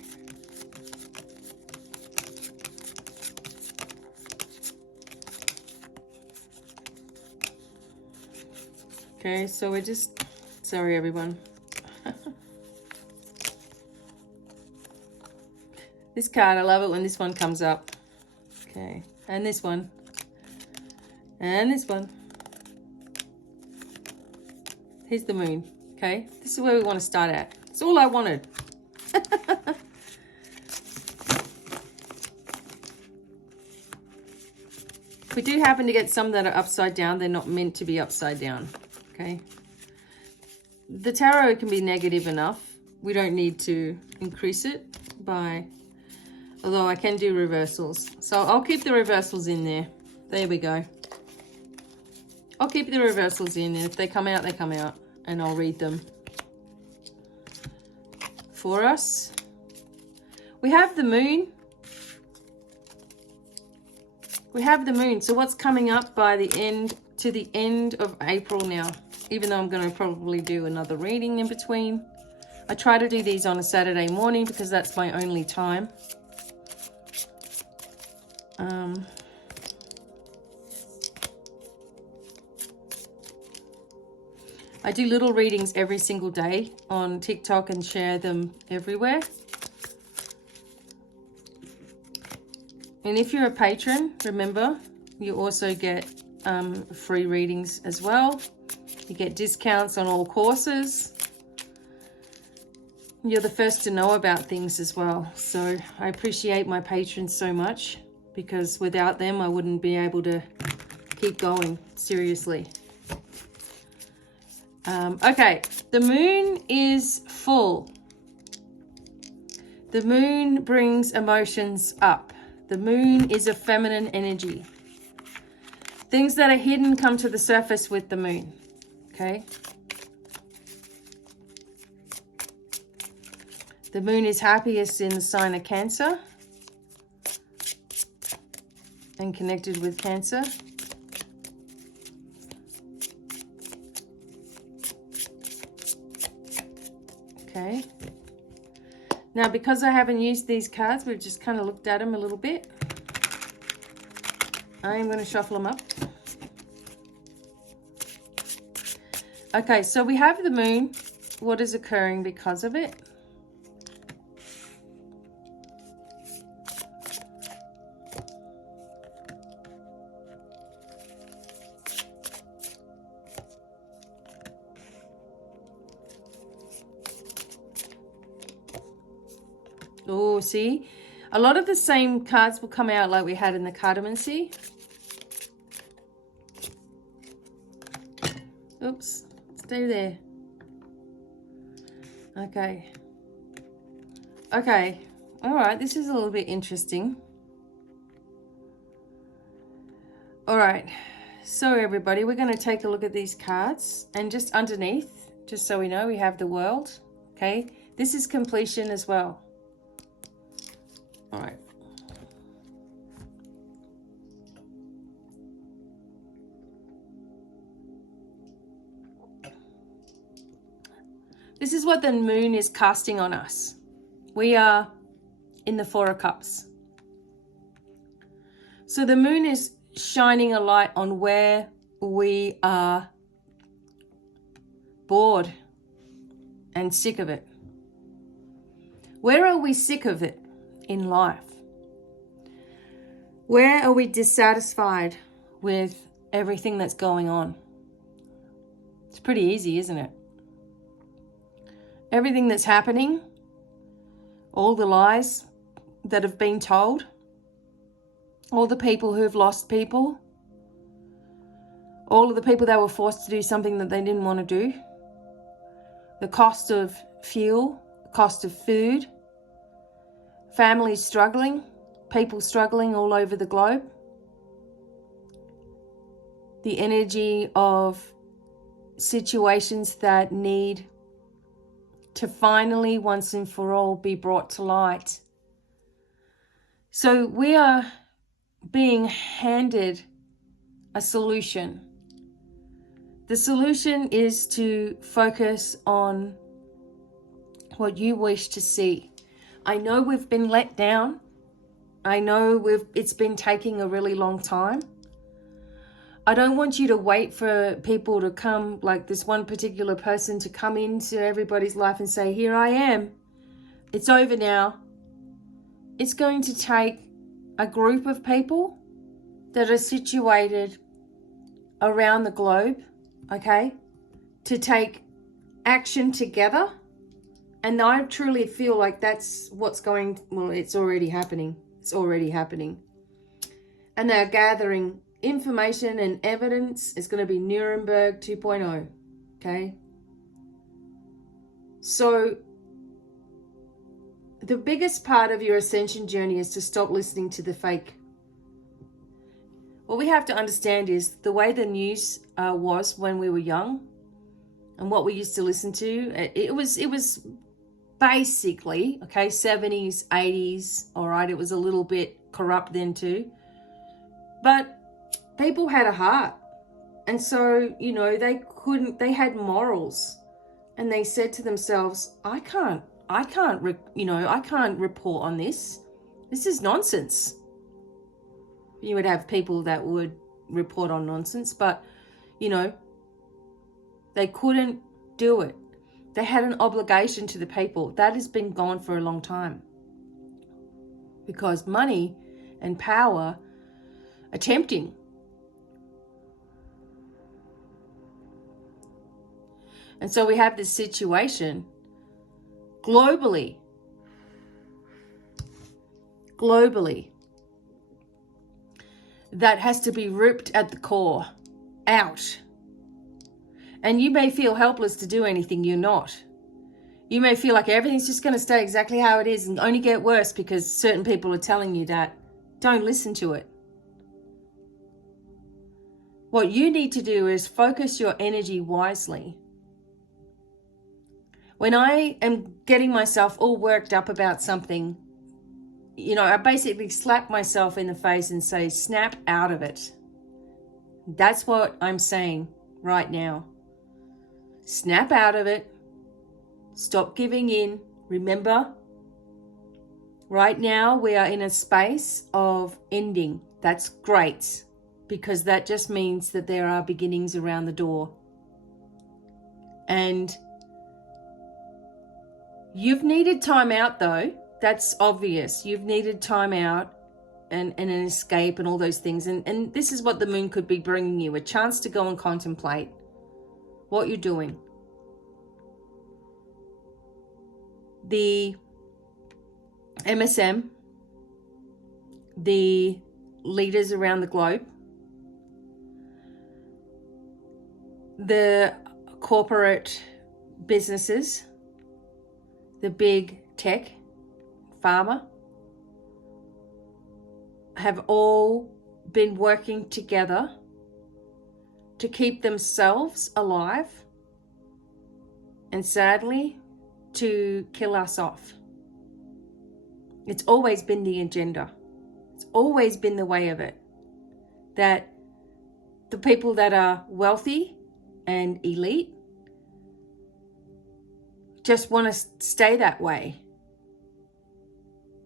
Okay, so we're just, sorry everyone. This card, I love it when this one comes up. Okay, and this one. And this one. Here's the moon, okay? This is where we want to start at. It's all I wanted. If we do happen to get some that are upside down, they're not meant to be upside down. Okay, the tarot can be negative enough. We don't need to increase it by, although I can do reversals. So I'll keep the reversals in there. There we go. I'll keep the reversals in. If they come out, they come out. And I'll read them for us. We have the moon. We have the moon. So what's coming up by the end, to the end of April now? Even though I'm going to probably do another reading in between. I try to do these on a Saturday morning because that's my only time. I do little readings every single day on TikTok and share them everywhere. And if you're a patron, remember, you also get free readings as well. You get discounts on all courses. You're the first to know about things as well. So I appreciate my patrons so much because without them, I wouldn't be able to keep going, seriously. Okay, the moon is full. The moon brings emotions up. The moon is a feminine energy. Things that are hidden come to the surface with the moon. Okay. The moon is happiest in the sign of Cancer and connected with Cancer. Okay. Now, because I haven't used these cards, we've just kind of looked at them a little bit. I am going to shuffle them up. Okay, so we have the moon. What is occurring because of it? Oh, see? A lot of the same cards will come out like we had in the Cartomancy. Oops. Stay there. Okay. Okay. All right. This is a little bit interesting. All right. So everybody, we're going to take a look at these cards. And just underneath, just so we know, we have the world. Okay. This is completion as well. All right. This is what the moon is casting on us. We are in the Four of Cups. So the moon is shining a light on where we are bored and sick of it. Where are we sick of it in life? Where are we dissatisfied with everything that's going on? It's pretty easy, isn't it? Everything that's happening, all the lies that have been told, all the people who have lost people, all of the people that were forced to do something that they didn't want to do, the cost of fuel, the cost of food, families struggling, people struggling all over the globe. The energy of situations that need to finally, once and for all, be brought to light. So we are being handed a solution. The solution is to focus on what you wish to see. I know we've been let down. I know it's been taking a really long time. I don't want you to wait for people to come, like this one particular person to come into everybody's life and say, here I am. It's over now. It's going to take a group of people that are situated around the globe, okay, to take action together. And I truly feel like that's what's it's already happening. It's already happening. And they're gathering information and evidence. Is going to be Nuremberg 2.0, okay? So the biggest part of your ascension journey is to stop listening to the fake. What we have to understand is the way the news was when we were young and what we used to listen to, it was basically, okay, 70s, 80s, all right, it was a little bit corrupt then too. But people had a heart. And so, you know, they had morals. And they said to themselves, I can't report on this. This is nonsense. You would have people that would report on nonsense, but, you know, they couldn't do it. They had an obligation to the people. That has been gone for a long time. Because money and power are tempting. And so we have this situation globally, that has to be ripped at the core, out. And you may feel helpless to do anything. You're not. You may feel like everything's just going to stay exactly how it is and only get worse because certain people are telling you that. Don't listen to it. What you need to do is focus your energy wisely. When I am getting myself all worked up about something, you know, I basically slap myself in the face and say, snap out of it. That's what I'm saying right now. Snap out of it. Stop giving in. Remember, right now we are in a space of ending. That's great, because that just means that there are beginnings around the door. And you've needed time out though. That's obvious. You've needed time out and an escape and all those things. And this is what the moon could be bringing you, a chance to go and contemplate what you're doing. The MSM, the leaders around the globe, the corporate businesses, the big tech, pharma, have all been working together to keep themselves alive and sadly to kill us off. It's always been the agenda. It's always been the way of it. That the people that are wealthy and elite just want to stay that way.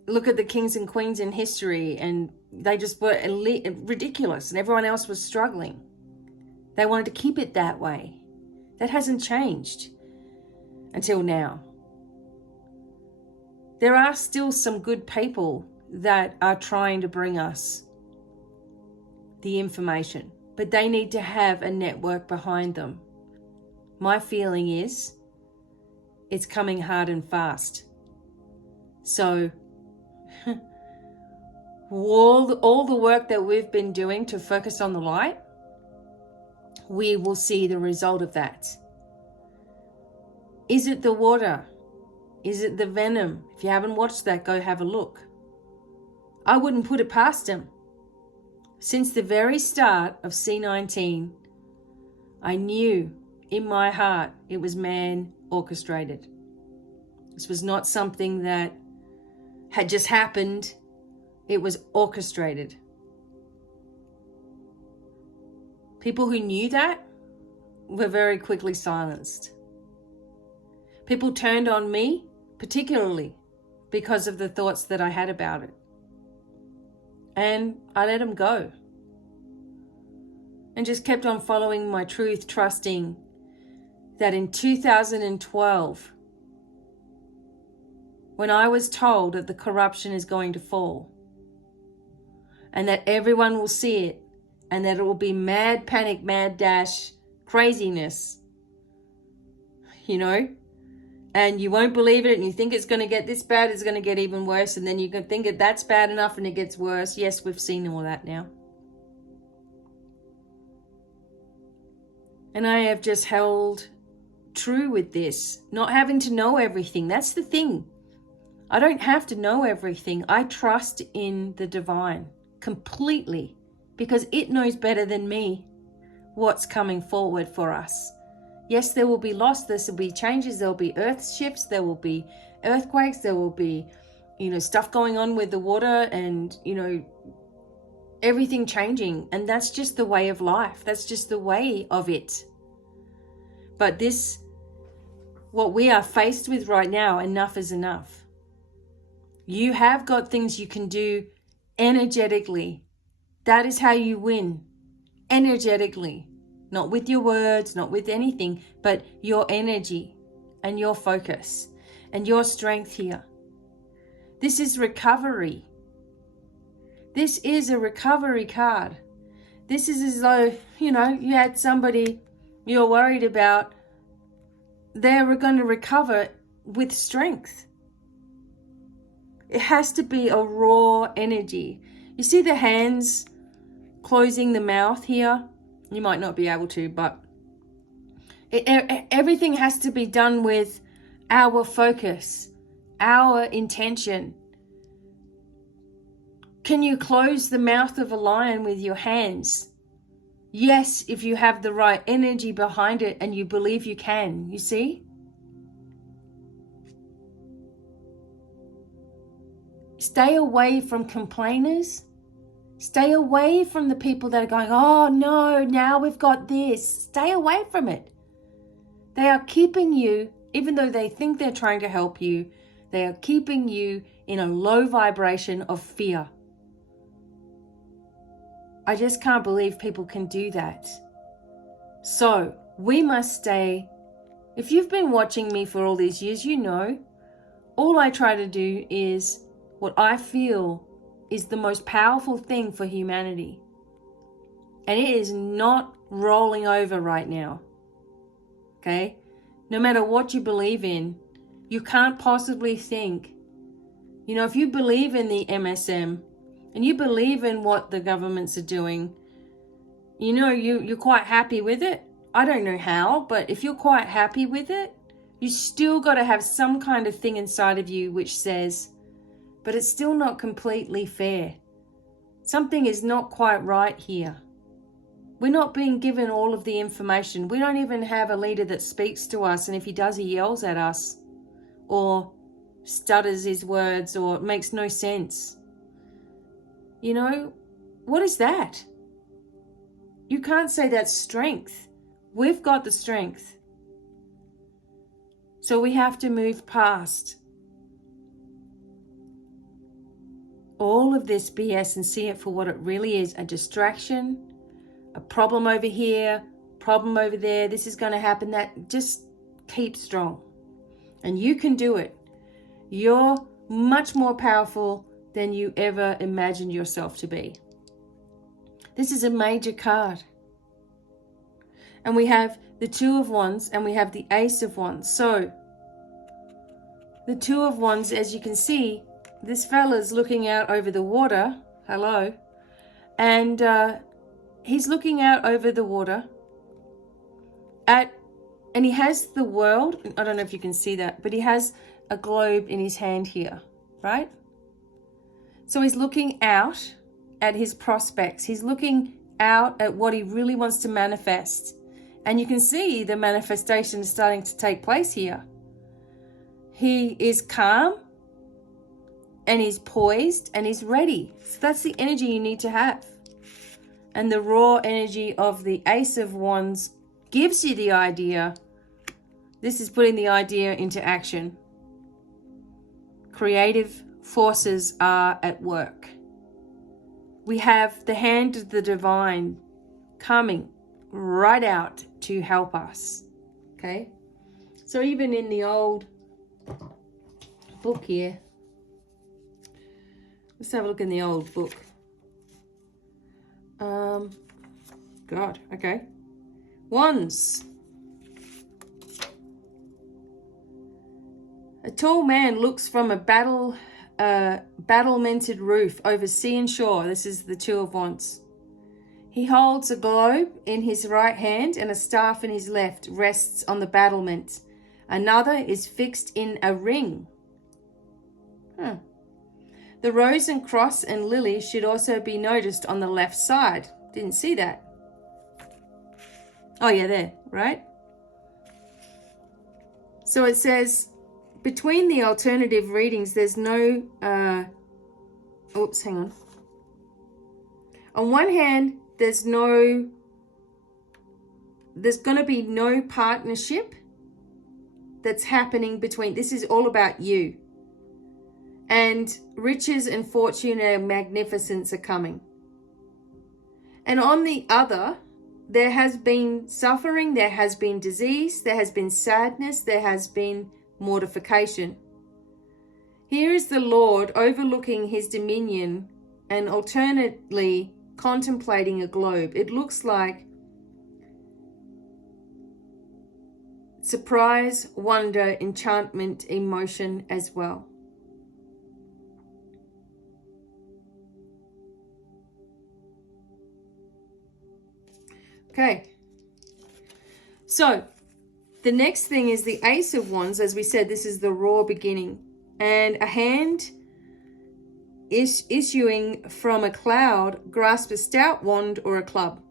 Look at the kings and queens in history, and they just were ridiculous, and everyone else was struggling. They wanted to keep it that way. That hasn't changed until now. There are still some good people that are trying to bring us the information, but they need to have a network behind them. My feeling is it's coming hard and fast. So all the work that we've been doing to focus on the light, we will see the result of that. Is it the water? Is it the venom? If you haven't watched that, go have a look. I wouldn't put it past him. Since the very start of C19, I knew in my heart it was man orchestrated. This was not something that had just happened. It was orchestrated. People who knew that were very quickly silenced. People turned on me, particularly because of the thoughts that I had about it. And I let them go. And just kept on following my truth, trusting that in 2012, when I was told that the corruption is going to fall, and that everyone will see it, and that it will be mad panic, mad dash, craziness, you know, and you won't believe it, and you think it's going to get this bad, it's going to get even worse, and then you can think that that's bad enough and it gets worse. Yes, we've seen all that now. And I have just held true with this, not having to know everything. That's the thing. I don't have to know everything. I trust in the divine completely, because it knows better than me what's coming forward for us. Yes, there will be loss, there will be changes, there will be earth shifts, there will be earthquakes, there will be, stuff going on with the water and, everything changing. And that's just the way of life. That's just the way of it. But what we are faced with right now, enough is enough. You have got things you can do energetically. That is how you win. Energetically. Not with your words, not with anything, but your energy and your focus and your strength here. This is recovery. This is a recovery card. This is as though, you had somebody you're worried about. They're going to recover with strength. It has to be a raw energy. You see the hands closing the mouth here? You might not be able to, but everything has to be done with our focus, our intention. Can you close the mouth of a lion with your hands? Yes, if you have the right energy behind it and you believe you can, you see? Stay away from complainers. Stay away from the people that are going, oh no, now we've got this. Stay away from it. They are keeping you, even though they think they're trying to help you, they are keeping you in a low vibration of fear. I just can't believe people can do that. So we must stay. If you've been watching me for all these years, all I try to do is what I feel is the most powerful thing for humanity. And it is not rolling over right now. Okay? No matter what you believe in, you can't possibly think. If you believe in the MSM and you believe in what the governments are doing, you're quite happy with it. I don't know how, but if you're quite happy with it, you still got to have some kind of thing inside of you which says, but it's still not completely fair. Something is not quite right here. We're not being given all of the information. We don't even have a leader that speaks to us, and if he does, he yells at us or stutters his words or it makes no sense. What is that? You can't say that's strength. We've got the strength. So we have to move past all of this BS and see it for what it really is, a distraction, a problem over here, problem over there, this is going to happen, that. Just keep strong. And you can do it. You're much more powerful than you ever imagined yourself to be. This is a major card. And we have the Two of Wands and we have the Ace of Wands. So the Two of Wands, as you can see, this fella's looking out over the water. Hello. And he's looking out over the water and he has the world. I don't know if you can see that, but he has a globe in his hand here, right? So he's looking out at his prospects. He's looking out at what he really wants to manifest. And you can see the manifestation is starting to take place here. He is calm and he's poised and he's ready. So that's the energy you need to have. And the raw energy of the Ace of Wands gives you the idea. This is putting the idea into action. Creative forces are at work. We have the hand of the divine coming right out to help us. Okay? So even in the old book here, let's have a look in the old book. God, okay. Wands. A tall man looks from a battlemented roof over sea and shore. This is the Two of Wands. He holds a globe in his right hand and a staff in his left rests on the battlement. Another is fixed in a ring. The rose and cross and lily should also be noticed on the left side. Didn't see that. Oh yeah, there, right? So it says, between the alternative readings, there's no, oops, hang on. On one hand, there's going to be no partnership that's happening between, this is all about you. And riches and fortune and magnificence are coming. And on the other, there has been suffering, there has been disease, there has been sadness, there has been mortification. Here is the Lord overlooking his dominion and alternately contemplating a globe. It looks like surprise, wonder, enchantment, emotion as well. Okay, so the next thing is the Ace of Wands. As we said, this is the raw beginning. And a hand is issuing from a cloud, grasp a stout wand or a club.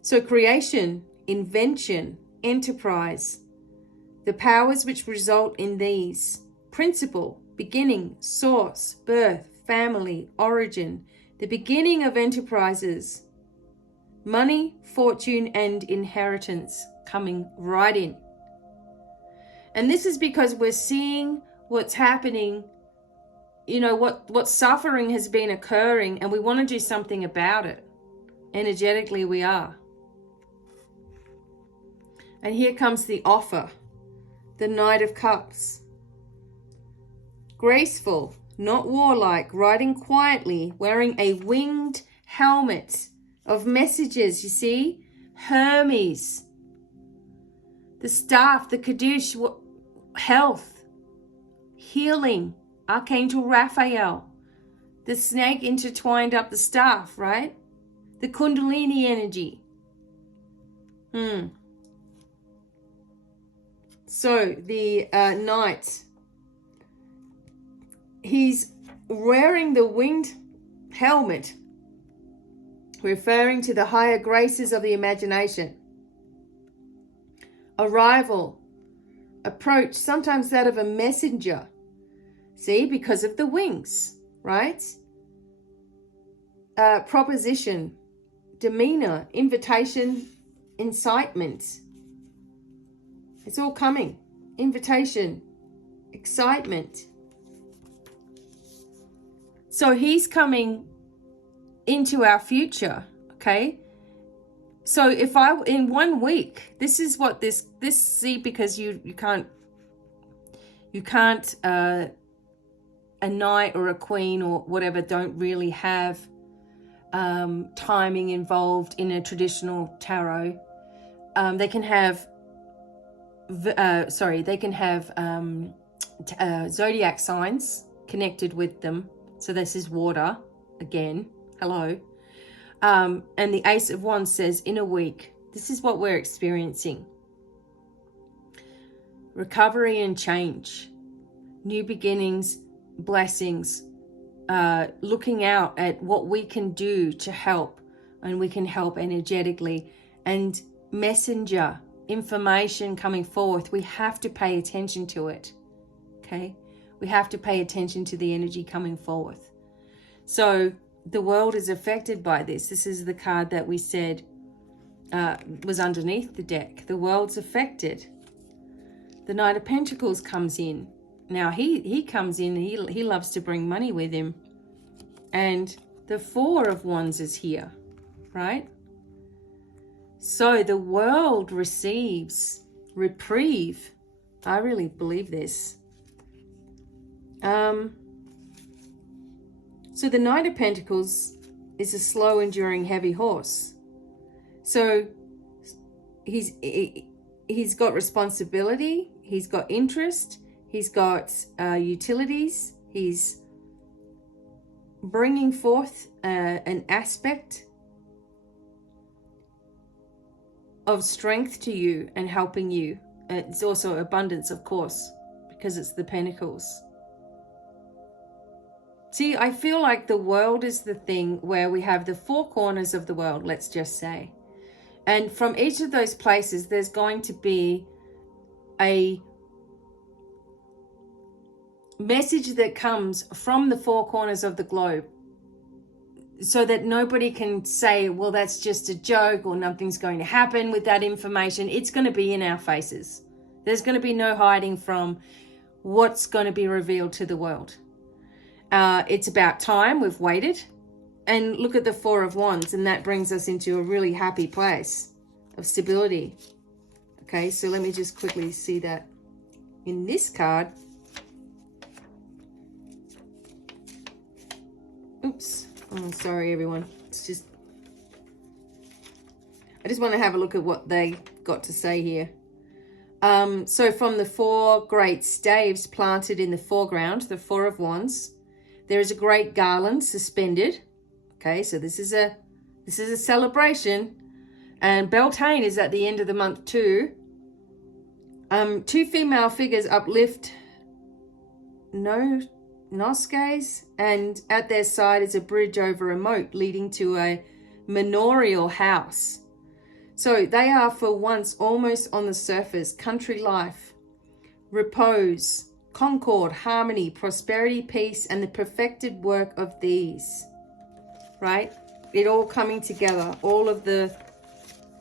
So creation, invention, enterprise, the powers which result in these, principle, beginning, source, birth, family, origin, the beginning of enterprises, money, fortune, and inheritance coming right in. And this is because we're seeing what's happening, you know, what suffering has been occurring, and we want to do something about it. Energetically, we are. And here comes the offer, the Knight of Cups. Graceful, not warlike, riding quietly, wearing a winged helmet of messages, you see? Hermes. The staff, the Kaddish, health, healing, Archangel Raphael. The snake intertwined up the staff, right? The Kundalini energy. So the knight, he's wearing the winged helmet, referring to the higher graces of the imagination. Arrival, approach, sometimes that of a messenger. See, because of the wings, right? Proposition, demeanor, invitation, incitement. It's all coming. Invitation, excitement. So he's coming into our future, okay? So if in 1 week, this is what this see, because you can't a knight or a queen or whatever don't really have timing involved in a traditional tarot. They can have zodiac signs connected with them. So this is water again. Hello. And the Ace of Wands says, in a week, this is what we're experiencing. Recovery and change. new beginnings, blessings, looking out at what we can do to help, and we can help energetically, and messenger information coming forth. We have to pay attention to it. Okay, we have to pay attention to the energy coming forth. So the world is affected by this. This is the card that we said was underneath the deck. The world's affected. The Knight of Pentacles comes in. Now he comes in, he loves to bring money with him. And the Four of Wands is here, right? So the world receives reprieve. I really believe this. So the Knight of Pentacles is a slow, enduring, heavy horse. So he's got responsibility, he's got interest, he's got utilities, he's bringing forth an aspect of strength to you and helping you. It's also abundance, of course, because it's the Pentacles. See, I feel like the world is the thing where we have the four corners of the world, let's just say. And from each of those places, there's going to be a message that comes from the four corners of the globe, so that nobody can say, well, that's just a joke, or nothing's going to happen with that information. It's going to be in our faces. There's going to be no hiding from what's going to be revealed to the world. It's about time. We've waited. And look at the Four of Wands, and that brings us into a really happy place of stability. Okay, so let me just quickly see that in this card. Oops. Oh, sorry, everyone. It's just, I just want to have a look at what they got to say here. So from the four great staves planted in the foreground, the Four of Wands, there is a great garland suspended. Okay, so this is a celebration, and Beltane is at the end of the month too. Two female figures uplift nosegays, and at their side is a bridge over a moat leading to a manorial house. So they are for once almost on the surface. Country life, repose, concord, harmony, prosperity, peace, and the perfected work of these. Right? It all coming together. All of the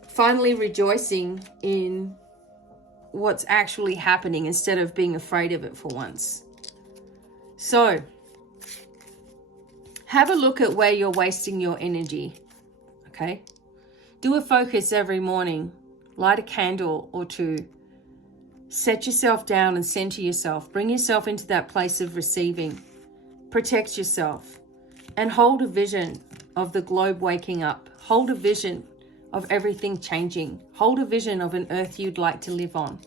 finally rejoicing in what's actually happening instead of being afraid of it for once. So, have a look at where you're wasting your energy. Okay? Do a focus every morning. Light a candle or two. Set yourself down and center yourself. Bring yourself into that place of receiving. Protect yourself. And hold a vision of the globe waking up. Hold a vision of everything changing. Hold a vision of an earth you'd like to live on,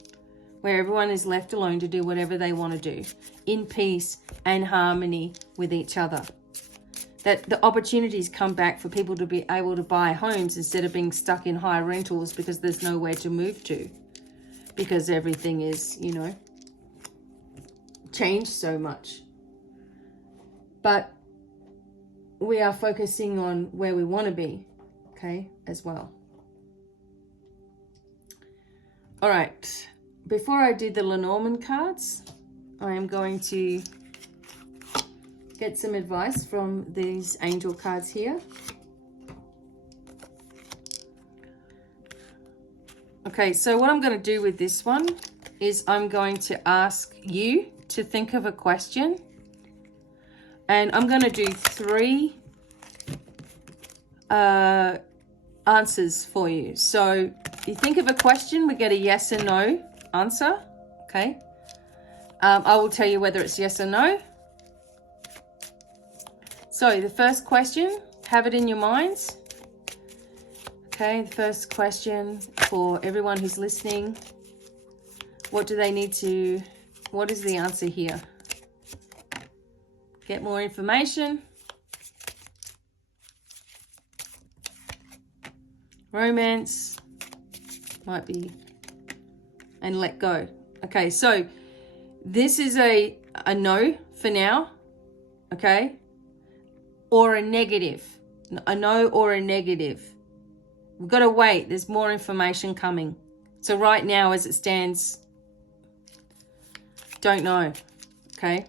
where everyone is left alone to do whatever they want to do, in peace and harmony with each other. That the opportunities come back for people to be able to buy homes instead of being stuck in high rentals because there's nowhere to move to, because everything is, you know, changed so much. But we are focusing on where we want to be, okay, as well. All right. Before I do the Lenormand cards, I am going to get some advice from these angel cards here. Okay, so what I'm going to do with this one is I'm going to ask you to think of a question. And I'm going to do 3 answers for you. So you think of a question, we get a yes or no answer. Okay. I will tell you whether it's yes or no. So the first question, have it in your minds. Okay, the first question for everyone who's listening. What do they need to, what is the answer here? Get more information. Romance might be, and let go. Okay, so this is a a no for now, okay? Or a negative. A no or a negative. We've got to wait. There's more information coming. So right now, as it stands, don't know, okay?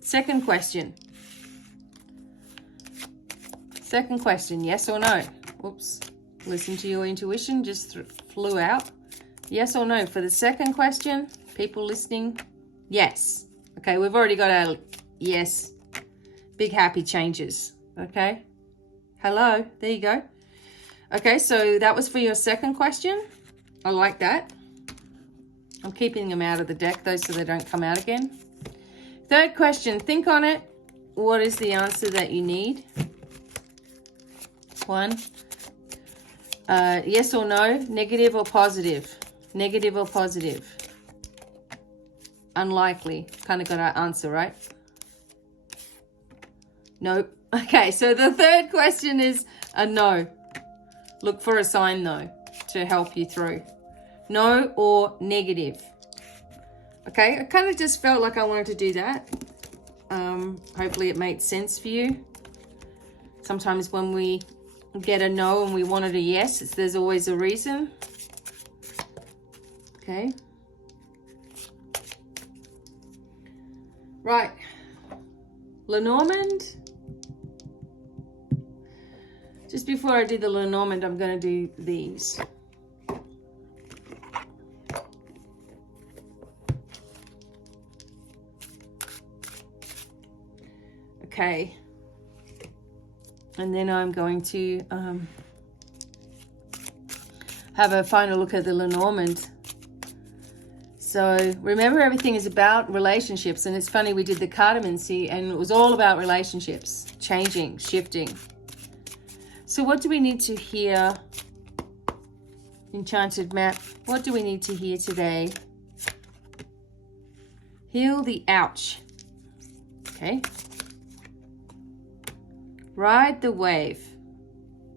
Second question. Second question, yes or no? Oops, listen to your intuition, just flew out. Yes or no? For the second question, people listening, yes. Okay, we've already got our yes. Big happy changes, okay? Hello, there you go. Okay, so that was for your second question. I like that. I'm keeping them out of the deck though so they don't come out again. Third question, think on it. What is the answer that you need? One. Yes or no, negative or positive? Negative or positive? Unlikely. Kind of got our answer, right? Nope. Okay, so the third question is a no. Look for a sign though to help you through. No or negative. Okay, I kind of just felt like I wanted to do that. Hopefully it made sense for you. Sometimes when we get a no and we wanted a yes, there's always a reason. Okay. Right. Lenormand. Just before I do the Lenormand, I'm going to do these. Okay. And then I'm going to have a final look at the Lenormand. So remember, everything is about relationships. And it's funny, we did the Cartomancy and it was all about relationships, changing, shifting. So what do we need to hear? Enchanted map. What do we need to hear today? Heal the ouch. Okay. Ride the wave.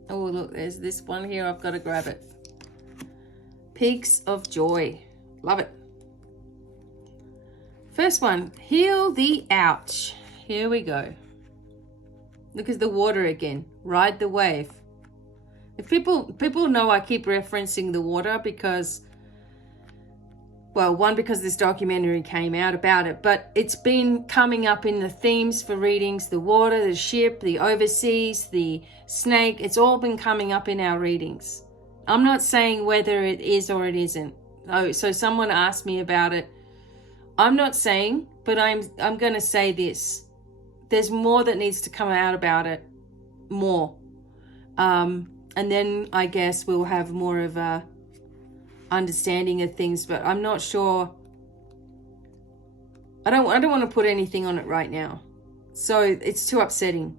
Oh, look, there's this one here. I've got to grab it. Peaks of joy. Love it. First one, heal the ouch. Here we go. Look at the water again. Ride the wave. If people know I keep referencing the water because, well, one, because this documentary came out about it, but it's been coming up in the themes for readings. The water, the ship, the overseas, the snake. It's all been coming up in our readings. I'm not saying whether it is or it isn't. Oh, so someone asked me about it. I'm not saying, but I'm going to say this. There's more that needs to come out about it. More. And then I guess we'll have more of a understanding of things, but I'm not sure. I don't want to put anything on it right now. So it's too upsetting.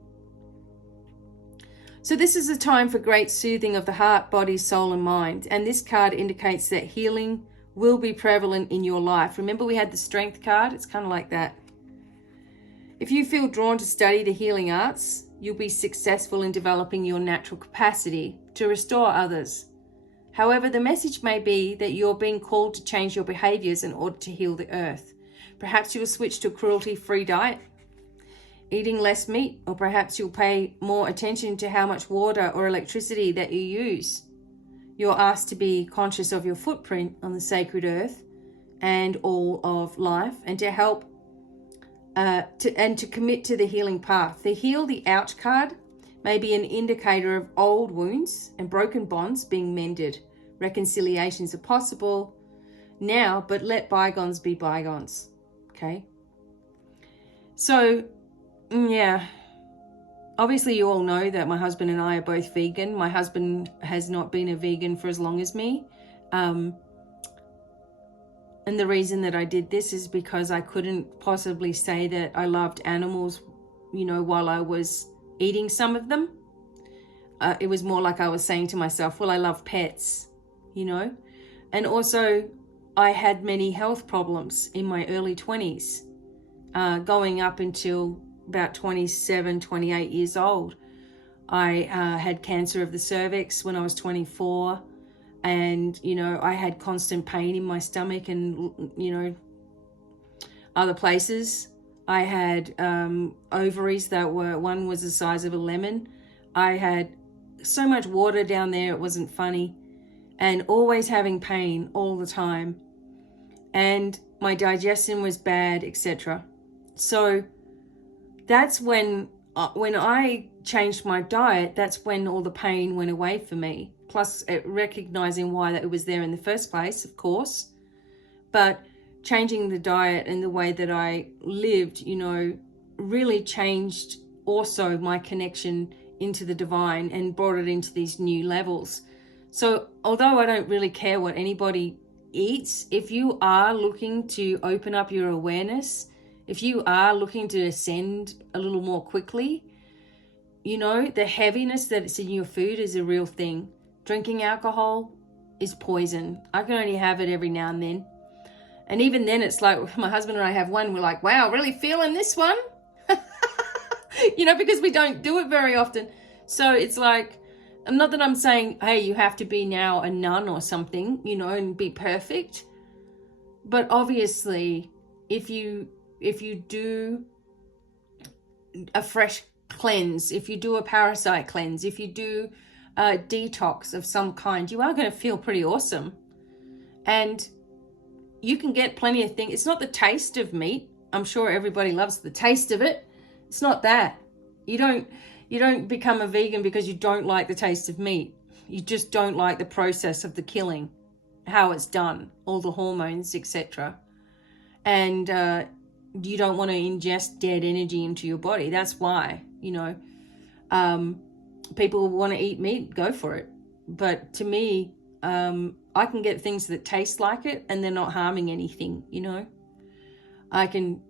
So this is a time for great soothing of the heart, body, soul, and mind. And this card indicates that healing will be prevalent in your life. Remember, we had the strength card. It's kind of like that. If you feel drawn to study the healing arts, you'll be successful in developing your natural capacity to restore others. However, the message may be that you're being called to change your behaviors in order to heal the earth. Perhaps you'll switch to a cruelty-free diet, eating less meat, or perhaps you'll pay more attention to how much water or electricity that you use. You're asked to be conscious of your footprint on the sacred earth and all of life, and to help to commit to the healing path. The Heal the Ouch card may be an indicator of old wounds and broken bonds being mended. Reconciliations are possible now, but let bygones be bygones. Okay? So, yeah. Obviously, you all know that my husband and I are both vegan. My husband has not been a vegan for as long as me. And the reason that I did this is because I couldn't possibly say that I loved animals, you know, while I was eating some of them. It was more like I was saying to myself, well, I love pets, you know. And also, I had many health problems in my early 20s, going up until about 27, 28 years old. I had cancer of the cervix when I was 24. And, you know, I had constant pain in my stomach and, you know, other places. I had ovaries that were, one was the size of a lemon. I had so much water down there, it wasn't funny. And always having pain all the time. And my digestion was bad, etc. So that's when I changed my diet, that's when all the pain went away for me. Plus recognizing why that it was there in the first place, of course. But changing the diet and the way that I lived, you know, really changed also my connection into the divine and brought it into these new levels. So although I don't really care what anybody eats, if you are looking to open up your awareness, if you are looking to ascend a little more quickly, you know, the heaviness that's in your food is a real thing. Drinking alcohol is poison. I can only have it every now and then. And even then it's like, my husband and I have one, we're like, wow, really feeling this one? You know, because we don't do it very often. So it's like, not that I'm saying, hey, you have to be now a nun or something, you know, and be perfect. But obviously, if you do a fresh cleanse, if you do a parasite cleanse, if you do a detox of some kind, you are going to feel pretty awesome. And you can get plenty of things. It's not the taste of meat. I'm sure everybody loves the taste of it. It's not that. You don't become a vegan because you don't like the taste of meat. You just don't like the process of the killing, how it's done, all the hormones, etc. And you don't want to ingest dead energy into your body. That's why, you know, people want to eat meat, go for it. But to me, I can get things that taste like it and they're not harming anything, you know. I can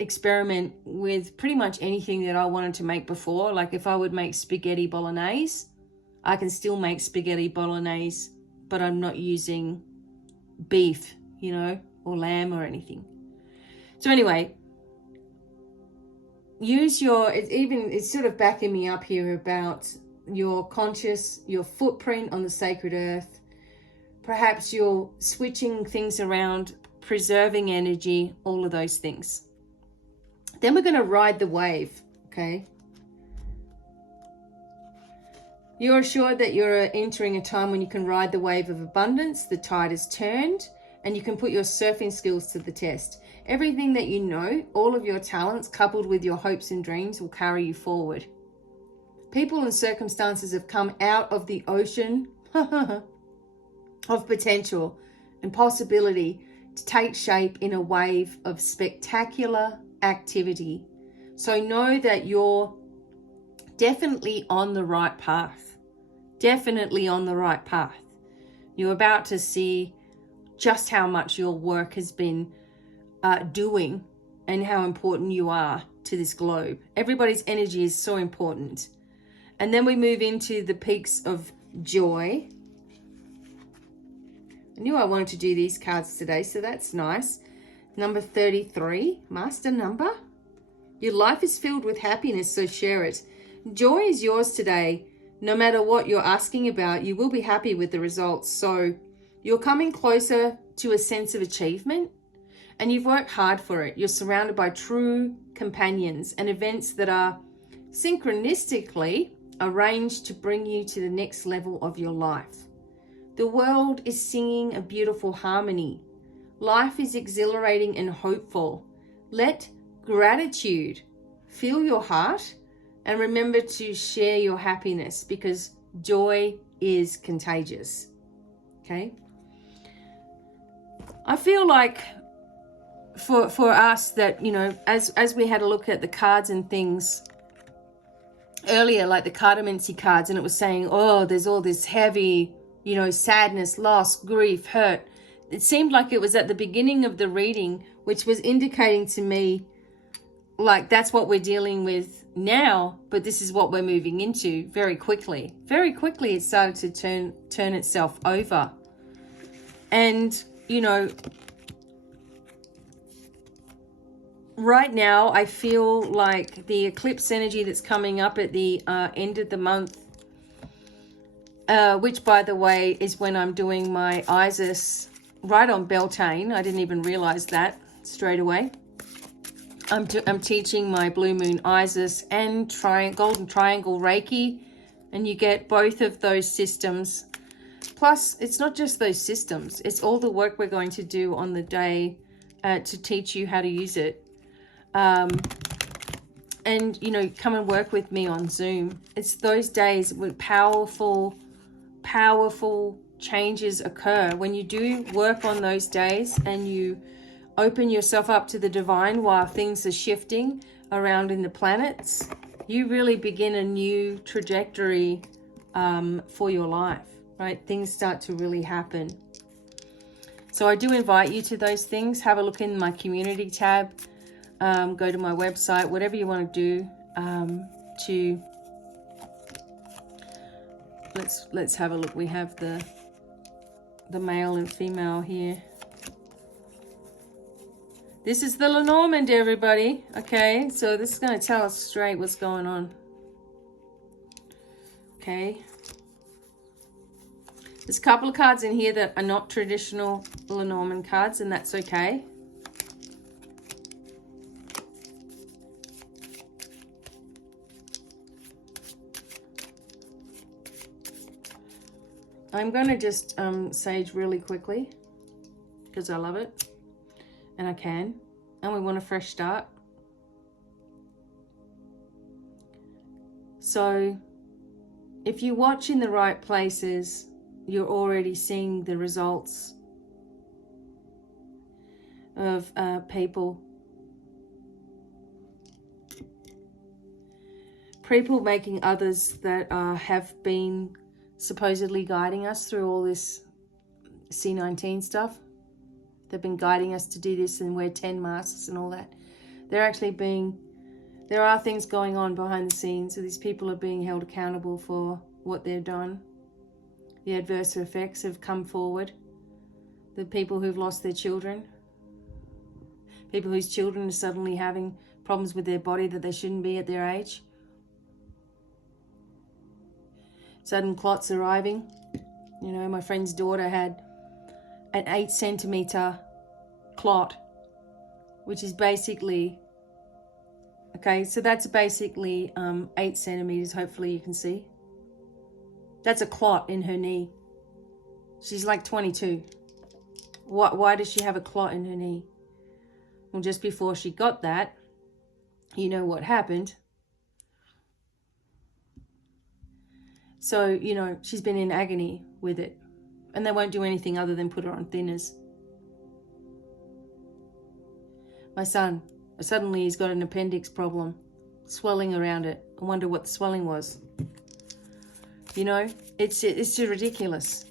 experiment with pretty much anything that I wanted to make before. Like if I would make spaghetti bolognese, I can still make spaghetti bolognese, but I'm not using beef, you know, or lamb or anything. So anyway, use your, it's sort of backing me up here about your conscious, your footprint on the sacred earth. Perhaps you're switching things around, preserving energy, all of those things. Then we're going to ride the wave, okay? You're assured that you're entering a time when you can ride the wave of abundance, the tide is turned, and you can put your surfing skills to the test. Everything that you know, all of your talents, coupled with your hopes and dreams, will carry you forward. People and circumstances have come out of the ocean of potential and possibility to take shape in a wave of spectacular activity. So know that you're definitely on the right path. Definitely on the right path. You're about to see just how much your work has been doing and how important you are to this globe. Everybody's energy is so important. And then we move into the peaks of joy. I knew I wanted to do these cards today, so that's nice. Number 33, master number. Your life is filled with happiness, so share it. Joy is yours today. No matter what you're asking about, you will be happy with the results. So you're coming closer to a sense of achievement and you've worked hard for it. You're surrounded by true companions and events that are synchronistically arranged to bring you to the next level of your life. The world is singing a beautiful harmony. Life is exhilarating and hopeful. Let gratitude fill your heart and remember to share your happiness because joy is contagious. Okay? I feel like for us that, you know, as we had a look at the cards and things earlier, like the Cartomancy cards, and it was saying, oh, there's all this heavy, you know, sadness, loss, grief, hurt. It seemed like it was at the beginning of the reading, which was indicating to me like that's what we're dealing with now, but this is what we're moving into very quickly. Very quickly it started to turn itself over. And, you know, right now I feel like the eclipse energy that's coming up at the end of the month, which by the way is when I'm doing my Isis right on Beltane. I didn't even realize that straight away. I'm teaching my Blue Moon Isis and Golden Triangle Reiki, and you get both of those systems. Plus, it's not just those systems, it's all the work we're going to do on the day to teach you how to use it. And, you know, come and work with me on Zoom. It's those days where powerful changes occur. When you do work on those days and you open yourself up to the divine while things are shifting around in the planets, you really begin a new trajectory for your life, right? Things start to really happen. So I do invite you to those things. Have a look in my community tab. Go to my website, whatever you want to do to... Let's have a look. We have the male and female here. This is the Lenormand, everybody. Okay, so this is going to tell us straight what's going on. Okay. There's a couple of cards in here that are not traditional Lenormand cards, and that's okay. I'm going to just sage really quickly because I love it. And I can. And we want a fresh start. So if you watch in the right places, you're already seeing the results of people making others that have been supposedly guiding us through all this C19 stuff. They've been guiding us to do this and wear 10 masks and all that. There are things going on behind the scenes. So these people are being held accountable for what they've done. The adverse effects have come forward. The people who've lost their children. People whose children are suddenly having problems with their body that they shouldn't be at their age. Sudden clots arriving. You know, my friend's daughter had an 8-centimeter clot, which is basically, okay, so that's basically 8 centimeters, hopefully you can see. That's a clot in her knee. She's like 22. Why does she have a clot in her knee? Well, just before she got that, you know what happened. So, you know, she's been in agony with it. And they won't do anything other than put her on thinners. My son, suddenly he's got an appendix problem, swelling around it. I wonder what the swelling was. You know, it's just ridiculous.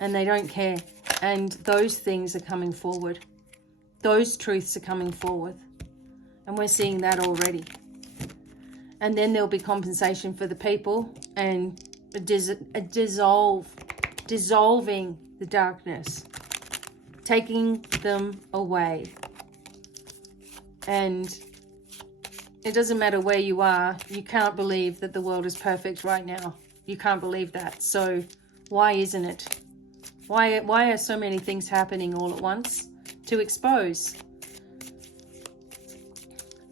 And they don't care. And those things are coming forward. Those truths are coming forward. And we're seeing that already. And then there'll be compensation for the people and dissolving the darkness, taking them away. And it doesn't matter where you are, you can't believe that the world is perfect right now. You can't believe that. So why isn't it? Why are so many things happening all at once? To expose.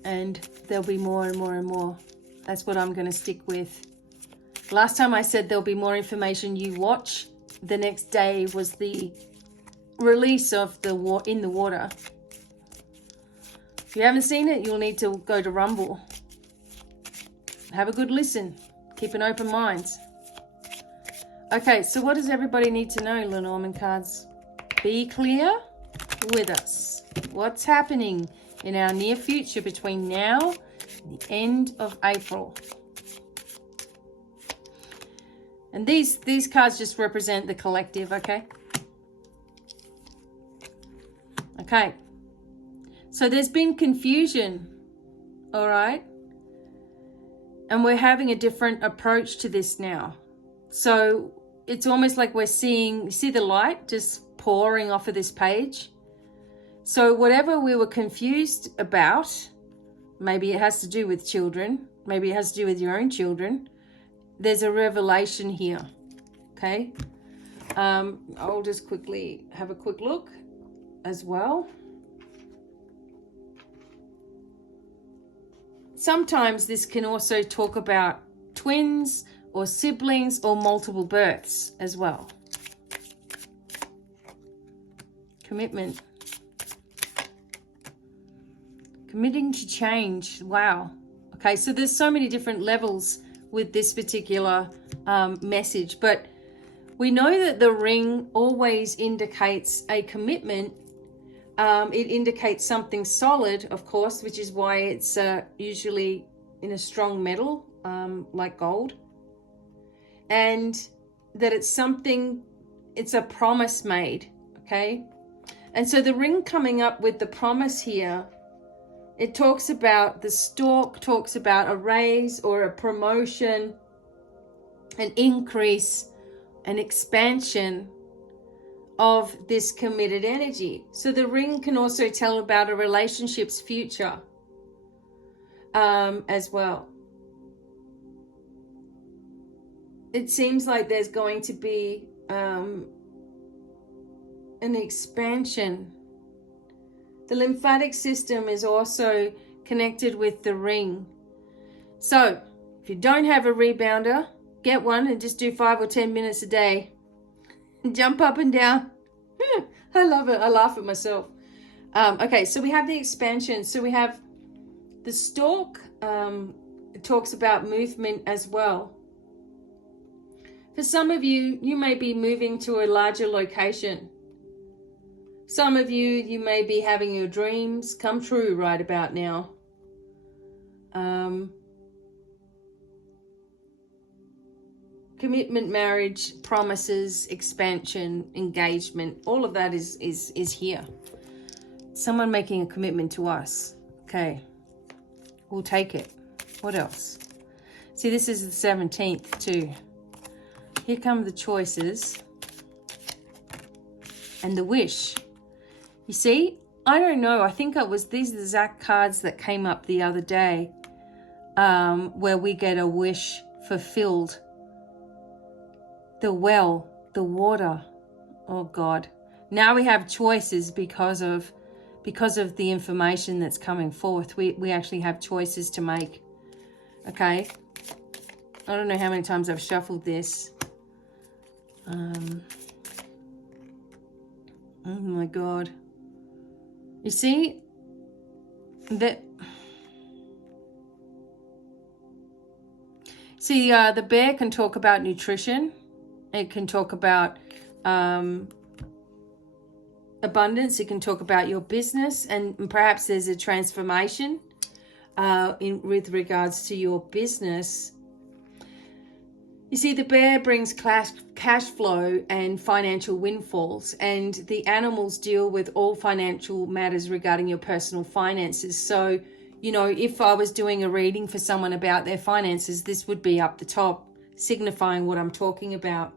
And there'll be more and more and more. That's what I'm going to stick with. Last time I said there'll be more information you watch. The next day was the release of the In the Water. If you haven't seen it, you'll need to go to Rumble. Have a good listen. Keep an open mind. Okay, so what does everybody need to know, Lenormand cards? Be clear with us. What's happening in our near future between now and the end of April? And these cards just represent the collective, okay? Okay. So there's been confusion, all right? And we're having a different approach to this now. So it's almost like we're seeing, you see the light just pouring off of this page? So whatever we were confused about, maybe it has to do with children, maybe it has to do with your own children, there's a revelation here, okay? I'll just quickly have a quick look as well. sometimes this can also talk about twins or siblings or multiple births as well. Commitment. Committing to change. Wow. Okay, so there's so many different levels with this particular message, but we know that the ring always indicates a commitment. It indicates something solid, of course, which is why it's usually in a strong metal, like gold. And that it's something, it's a promise made, okay? And so the ring coming up with the promise here, it talks about the stork, talks about a raise or a promotion, an increase, an expansion of this committed energy. So the ring can also tell about a relationship's future as well. It seems like there's going to be an expansion. The lymphatic system is also connected with the ring. So if you don't have a rebounder, get one and just do 5 or 10 minutes a day. Jump up and down. I love it. I laugh at myself. Okay, so we have the expansion. So we have the stork. It talks about movement as well. For some of you, you may be moving to a larger location. Some of you, you may be having your dreams come true right about now. Commitment, marriage, promises, expansion, engagement, all of that is here. Someone making a commitment to us. Okay, we'll take it. What else? See, this is the 17th too. Here come the choices and the wish. You see, I don't know. I think it was these exact cards that came up the other day, where we get a wish fulfilled. The well, the water. Oh God. Now we have choices because of the information that's coming forth. We actually have choices to make. Okay. I don't know how many times I've shuffled this. Oh my God. You see that. See, the bear can talk about nutrition. It can talk about abundance. It can talk about your business, and perhaps there's a transformation with regards to your business. You see, the bear brings cash flow and financial windfalls, and the animals deal with all financial matters regarding your personal finances. So, you know, if I was doing a reading for someone about their finances, this would be up the top, signifying what I'm talking about.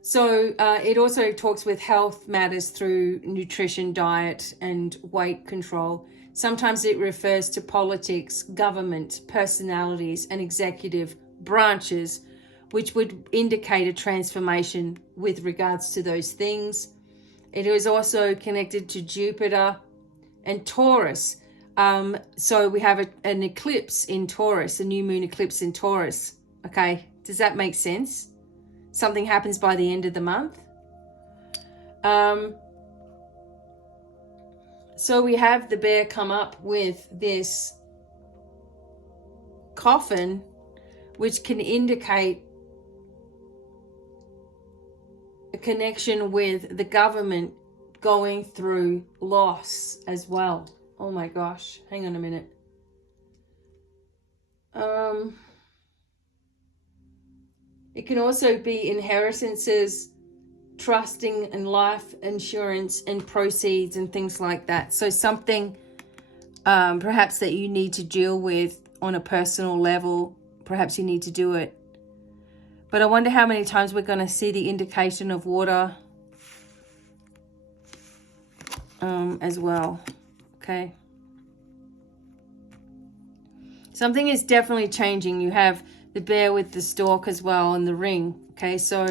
So it also talks with health matters through nutrition, diet, and weight control. Sometimes it refers to politics, government, personalities, and executive branches, which would indicate a transformation with regards to those things. It is also connected to Jupiter and Taurus. So we have an eclipse in Taurus, a new moon eclipse in Taurus. Okay, does that make sense? Something happens by the end of the month. So we have the bear come up with this coffin, which can indicate a connection with the government going through loss as well. Oh my gosh, hang on a minute. It can also be inheritances, trusting in life insurance and proceeds and things like that. So something perhaps that you need to deal with on a personal level. Perhaps you need to do it. But I wonder how many times we're going to see the indication of water as well. Okay. Something is definitely changing. You have the bear with the stork as well and the ring. Okay, so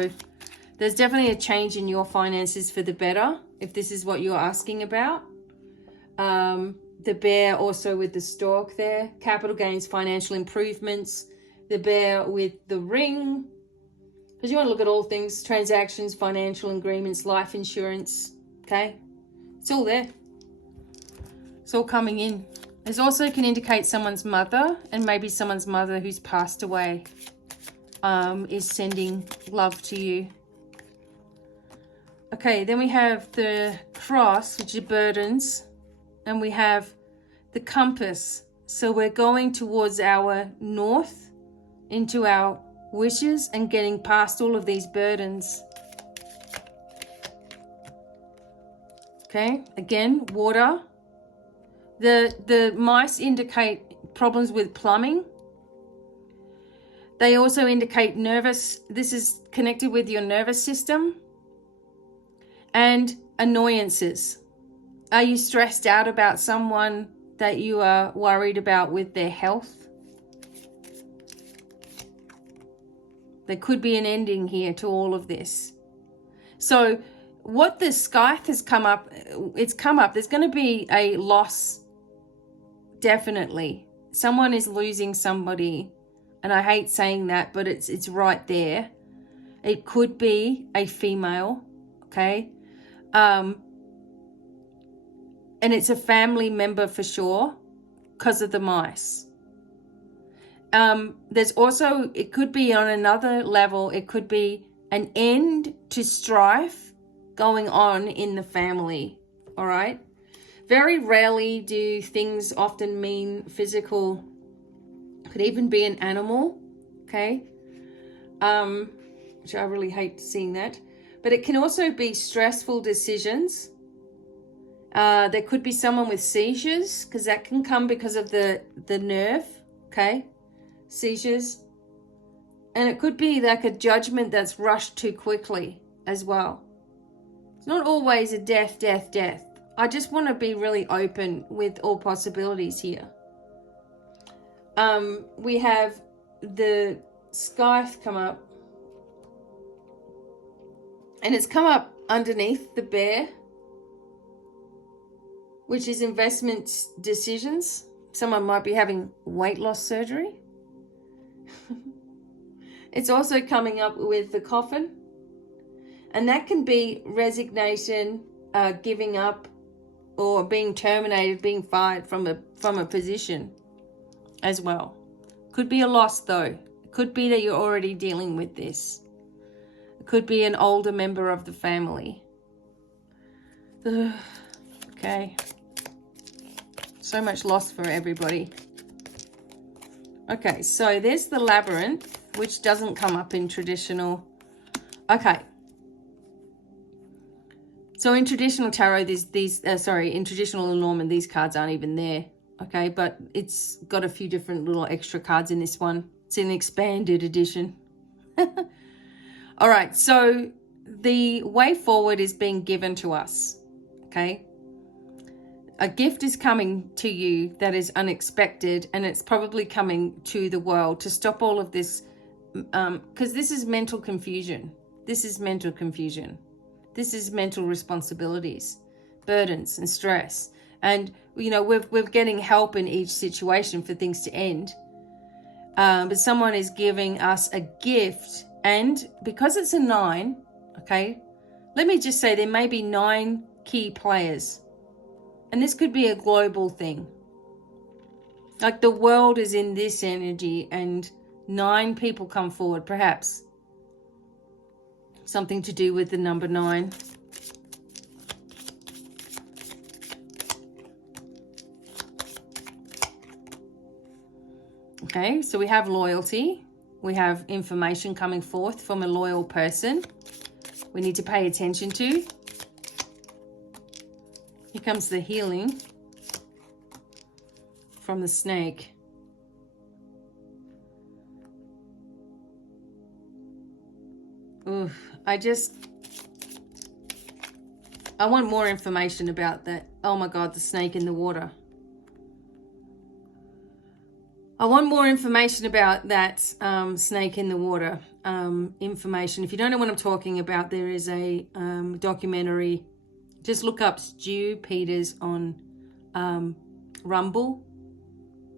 there's definitely a change in your finances for the better, if this is what you're asking about. the bear also with the stork there. Capital gains, financial improvements. The bear with the ring. Because you want to look at all things, transactions, financial agreements, life insurance. Okay? It's all there. It's all coming in. This also can indicate someone's mother, and maybe someone's mother who's passed away is sending love to you. Okay, then we have the cross, which is burdens, and we have the compass. So we're going towards our north, into our wishes, and getting past all of these burdens. Okay, again, water. The mice indicate problems with plumbing. They also indicate this is connected with your nervous system. And annoyances. Are you stressed out about someone that you are worried about with their health? There could be an ending here to all of this. So what the scythe has come up, there's going to be a loss, definitely. Someone is losing somebody, and I hate saying that, but it's right there. It could be a female, okay? And it's a family member for sure because of the mice. There's also, it could be on another level, it could be an end to strife going on in the family, all right? Very rarely do things often mean physical. Could even be an animal, okay? Which I really hate seeing that. But it can also be stressful decisions. There could be someone with seizures, because that can come because of the nerve, okay? Seizures. And it could be like a judgment that's rushed too quickly as well. It's not always a death. I just want to be really open with all possibilities here. We have the scythe come up. And it's come up underneath the bear, which is investment decisions. Someone might be having weight loss surgery. It's also coming up with the coffin. And that can be resignation, giving up, or being terminated, being fired from a position as well. Could be a loss though. It could be that you're already dealing with this. Could be an older member of the family. Okay. So much loss for everybody. Okay, so there's the labyrinth, which doesn't come up in traditional. Okay. So in traditional tarot, in traditional Lenormand, these cards aren't even there. Okay, but it's got a few different little extra cards in this one. It's an expanded edition. All right, so the way forward is being given to us, okay? A gift is coming to you that is unexpected, and it's probably coming to the world to stop all of this, because this is mental confusion. This is mental confusion. This is mental responsibilities, burdens, and stress. And, you know, we're getting help in each situation for things to end. But someone is giving us a gift. And because it's a 9, okay, let me just say there may be 9 key players. And this could be a global thing. Like the world is in this energy and 9 people come forward, perhaps. Something to do with the number 9. Okay, so we have loyalty. We have information coming forth from a loyal person we need to pay attention to. Here comes the healing from the snake. Oof, I want more information about that. Oh my God, the snake in the water. I want more information about that snake in the water information. If you don't know what I'm talking about, there is a documentary. Just look up Stu Peters on rumble.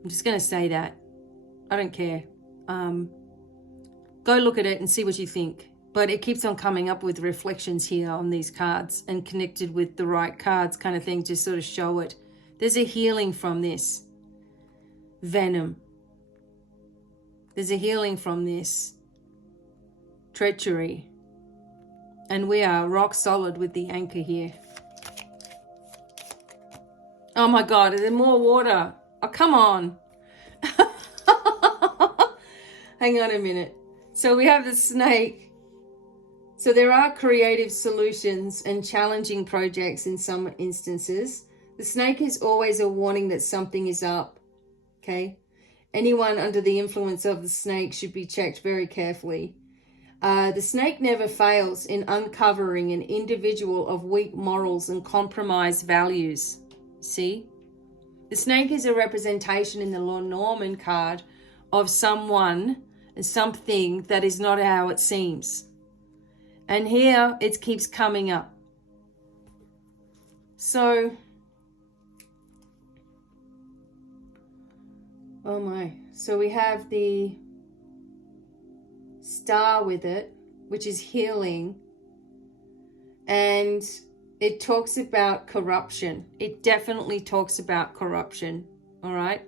I'm just going to say that. I don't care. Go look at it and see what you think. But it keeps on coming up with reflections here on these cards and connected with the right cards kind of thing to sort of show it. There's a healing from this. Venom. There's a healing from this. Treachery. And we are rock solid with the anchor here. Oh my God, there's more water. Oh, come on. Hang on a minute. So we have the snake. So there are creative solutions and challenging projects in some instances. The snake is always a warning that something is up. Okay? Anyone under the influence of the snake should be checked very carefully. The snake never fails in uncovering an individual of weak morals and compromised values. See? The snake is a representation in the Lenormand card of someone and something that is not how it seems. And here it keeps coming up. So, oh my. So we have the star with it, which is healing. And it talks about corruption. It definitely talks about corruption, all right?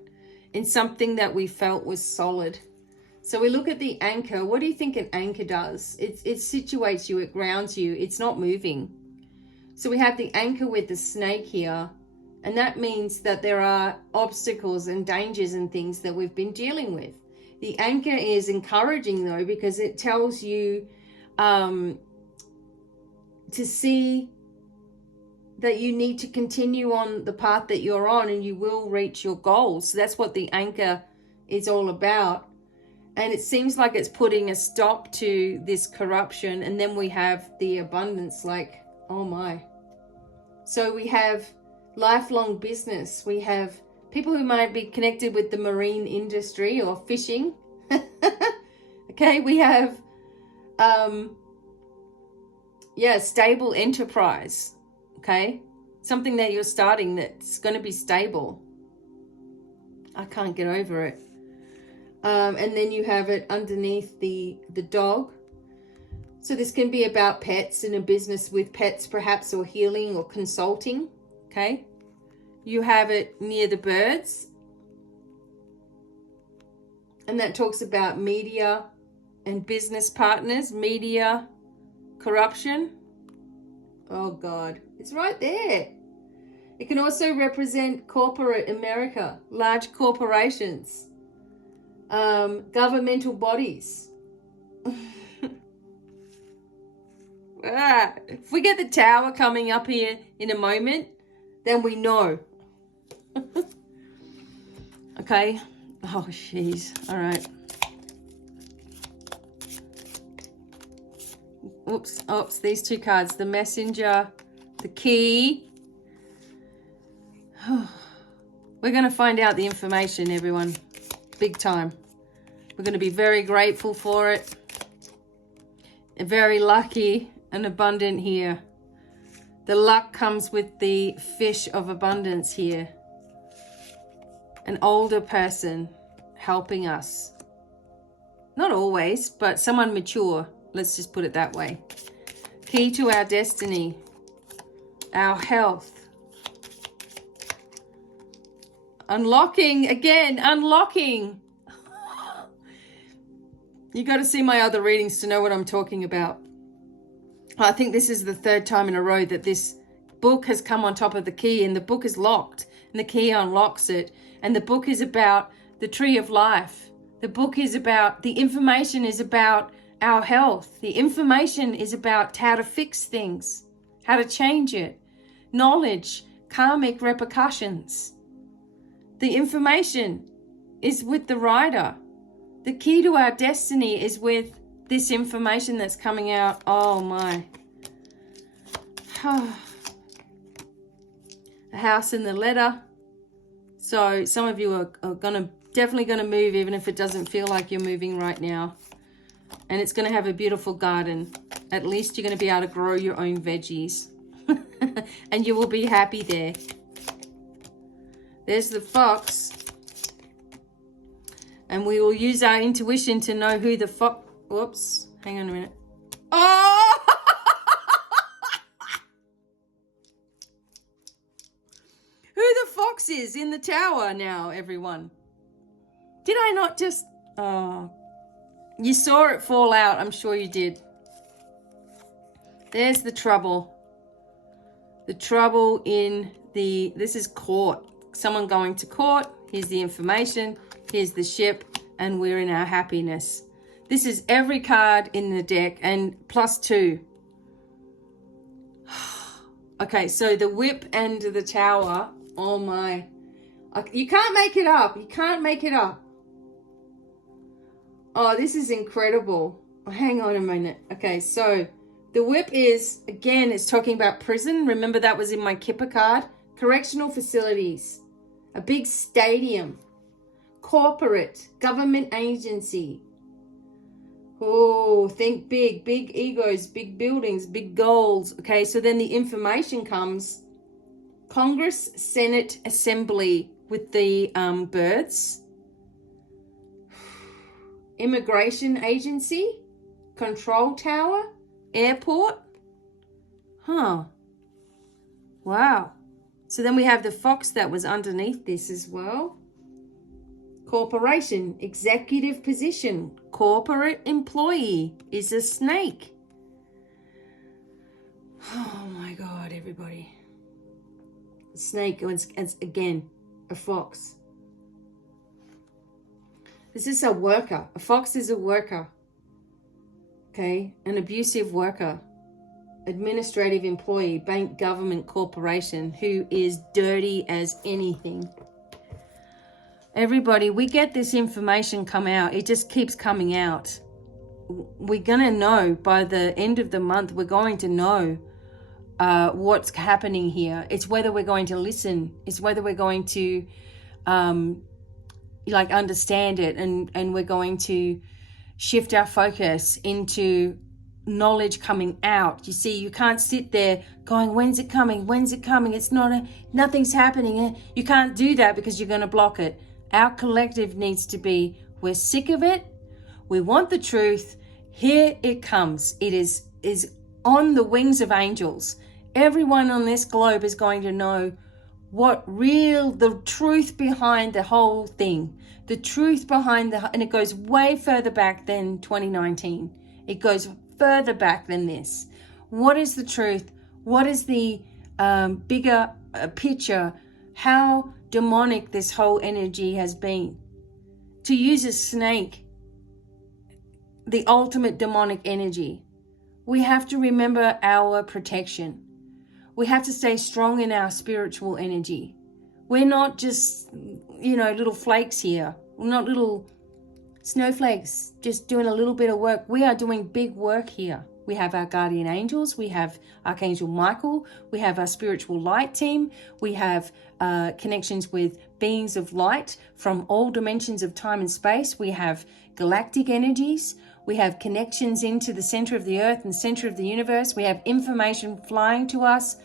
In something that we felt was solid. So we look at the anchor. What do you think an anchor does? It situates you, it grounds you, it's not moving. So we have the anchor with the snake here, and that means that there are obstacles and dangers and things that we've been dealing with. The anchor is encouraging though, because it tells you to see that you need to continue on the path that you're on and you will reach your goals. So that's what the anchor is all about. And it seems like it's putting a stop to this corruption. And then we have the abundance, like, oh my. So we have lifelong business. We have people who might be connected with the marine industry or fishing. Okay, we have, stable enterprise. Okay, something that you're starting that's going to be stable. I can't get over it. And then you have it underneath the dog. So this can be about pets and a business with pets perhaps, or healing or consulting. Okay. You have it near the birds. And that talks about media and business partners, media, corruption. Oh God, it's right there. It can also represent corporate America, large corporations. Governmental bodies. If we get the tower coming up here in a moment, then we know. Okay. Oh, jeez. All right. Oops. These two cards. The messenger, the key. We're going to find out the information, everyone. Big time. We're going to be very grateful for it. Very lucky and abundant here. The luck comes with the fish of abundance here. An older person helping us. Not always, but someone mature. Let's just put it that way. Key to our destiny. Our health. Unlocking. Again, unlocking. You got to see my other readings to know what I'm talking about. I think this is the third time in a row that this book has come on top of the key, and the book is locked and the key unlocks it. And the book is about the tree of life. The book is about, the information is about our health. The information is about how to fix things, how to change it. Knowledge, karmic repercussions. The information is with the writer. The key to our destiny is with this information that's coming out. Oh my. A house in the letter. So some of you are definitely going to move, even if it doesn't feel like you're moving right now. And it's going to have a beautiful garden. At least you're going to be able to grow your own veggies. And you will be happy there. There's the fox. And we will use our intuition to know who the fox... Whoops. Hang on a minute. Oh! Who the fox is in the tower now, everyone. Did I not just... Oh. You saw it fall out. I'm sure you did. There's the trouble. The trouble in the... This is court. Someone going to court. Here's the information. Here's the ship. And we're in our happiness. This is every card in the deck and +2. Okay, so the whip and the tower. Oh my. You can't make it up. You can't make it up. Oh, this is incredible. Hang on a minute. Okay, so the whip is, again, it's talking about prison. Remember that was in my Kipper card. Correctional facilities. A big stadium. Corporate. Government agency. Oh, think big. Big egos, big buildings, big goals. Okay, so then the information comes. Congress, Senate, Assembly with the birds. Immigration agency. Control tower. Airport. Huh. Wow. So then we have the fox that was underneath this as well. Corporation, executive position, corporate employee is a snake. Oh my God, everybody. A snake, it's again, a fox. This is a worker. A fox is a worker. Okay, an abusive worker. Administrative employee, bank, government, corporation, who is dirty as anything. Everybody, we get this information come out. It just keeps coming out. We're going to know by the end of the month, we're going to know what's happening here. It's whether we're going to listen. It's whether we're going to understand it, and we're going to shift our focus into knowledge coming out. You see, you can't sit there going, when's it coming? When's it coming? It's not nothing's happening. You can't do that because you're going to block it. Our collective needs to be, we're sick of it. We want the truth. Here it comes. It is on the wings of angels. Everyone on this globe is going to know the truth behind the whole thing. The truth behind and it goes way further back than 2019. It goes further back than this. What is the truth? What is the bigger picture? How demonic this whole energy has been. To use a snake, the ultimate demonic energy, we have to remember our protection. We have to stay strong in our spiritual energy. We're not just, little flakes here. We're not little snowflakes just doing a little bit of work. We are doing big work here. We have our guardian angels. We have Archangel Michael. We have our spiritual light team. We have connections with beings of light from all dimensions of time and space. We have galactic energies. We have connections into the center of the earth and center of the universe. We have information flying to us,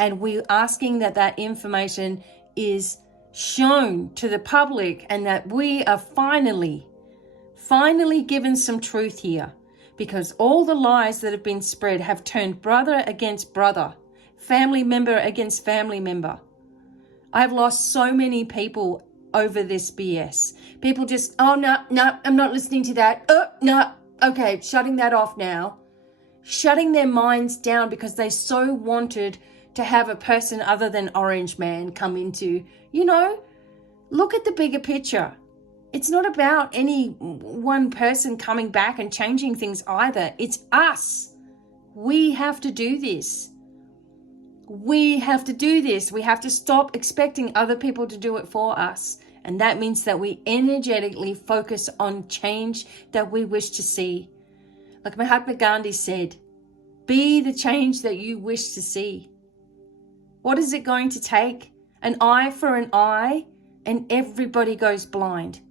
and we're asking that information is shown to the public, and that we are finally given some truth here. Because all the lies that have been spread have turned brother against brother, family member against family member. I've lost so many people over this BS. People just, oh, no, I'm not listening to that. Oh, no, okay, shutting that off now. Shutting their minds down because they so wanted to have a person other than Orange Man come into, look at the bigger picture. It's not about any one person coming back and changing things either. It's us. We have to do this. We have to do this. We have to stop expecting other people to do it for us. And that means that we energetically focus on change that we wish to see. Like Mahatma Gandhi said, be the change that you wish to see. What is it going to take? An eye for an eye, and everybody goes blind.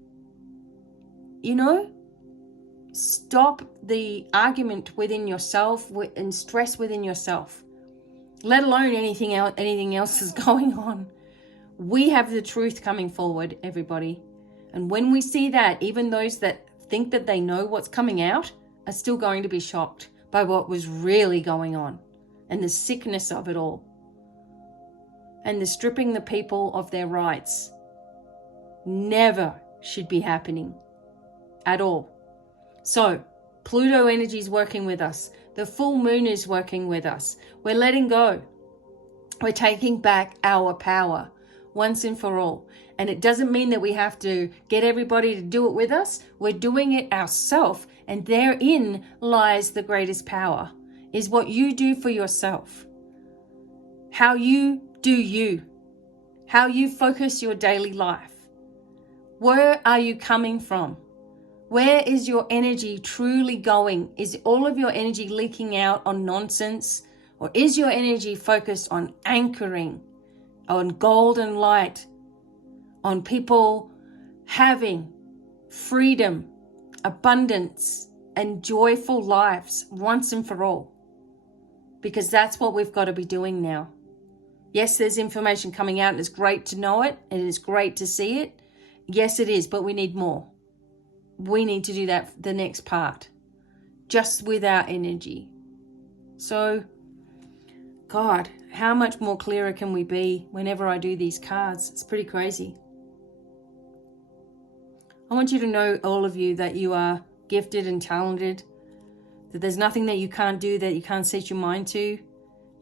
Stop the argument within yourself and stress within yourself, let alone anything else is going on. We have the truth coming forward, everybody. And when we see that, even those that think that they know what's coming out are still going to be shocked by what was really going on and the sickness of it all and the stripping the people of their rights. Never should be happening at all. So Pluto energy is working with us. The full moon is working with us. We're letting go. We're taking back our power once and for all. And it doesn't mean that we have to get everybody to do it with us. We're doing it ourselves. And therein lies the greatest power, is what you do for yourself. How you do you. How you focus your daily life. Where are you coming from? Where is your energy truly going? Is all of your energy leaking out on nonsense? Or is your energy focused on anchoring, on golden light, on people having freedom, abundance, and joyful lives once and for all? Because that's what we've got to be doing now. Yes, there's information coming out and it's great to know it and it's great to see it. Yes, it is, but we need more. We need to do that, the next part, just with our energy. So, God, how much more clearer can we be whenever I do these cards? It's pretty crazy. I want you to know, all of you, that you are gifted and talented, that there's nothing that you can't do, that you can't set your mind to,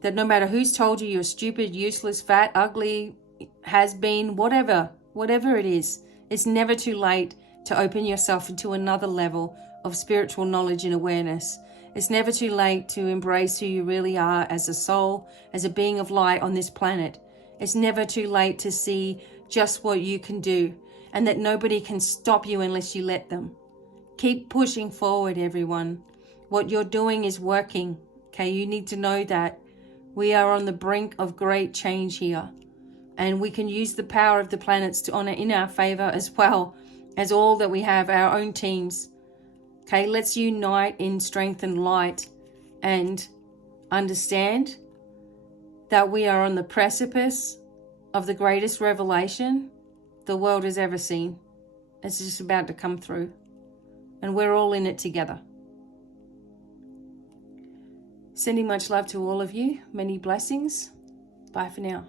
that no matter who's told you you're stupid, useless, fat, ugly, has been, whatever it is, it's never too late to open yourself into another level of spiritual knowledge and awareness. It's never too late to embrace who you really are as a soul, as a being of light on this planet. It's never too late to see just what you can do, and that nobody can stop you unless you let them. Keep pushing forward, everyone. What you're doing is working. Okay, you need to know that. We are on the brink of great change here. And we can use the power of the planets to honor in our favor, as well as all that we have, our own teams. Okay, let's unite in strength and light and understand that we are on the precipice of the greatest revelation the world has ever seen. It's just about to come through. And we're all in it together. Sending much love to all of you. Many blessings. Bye for now.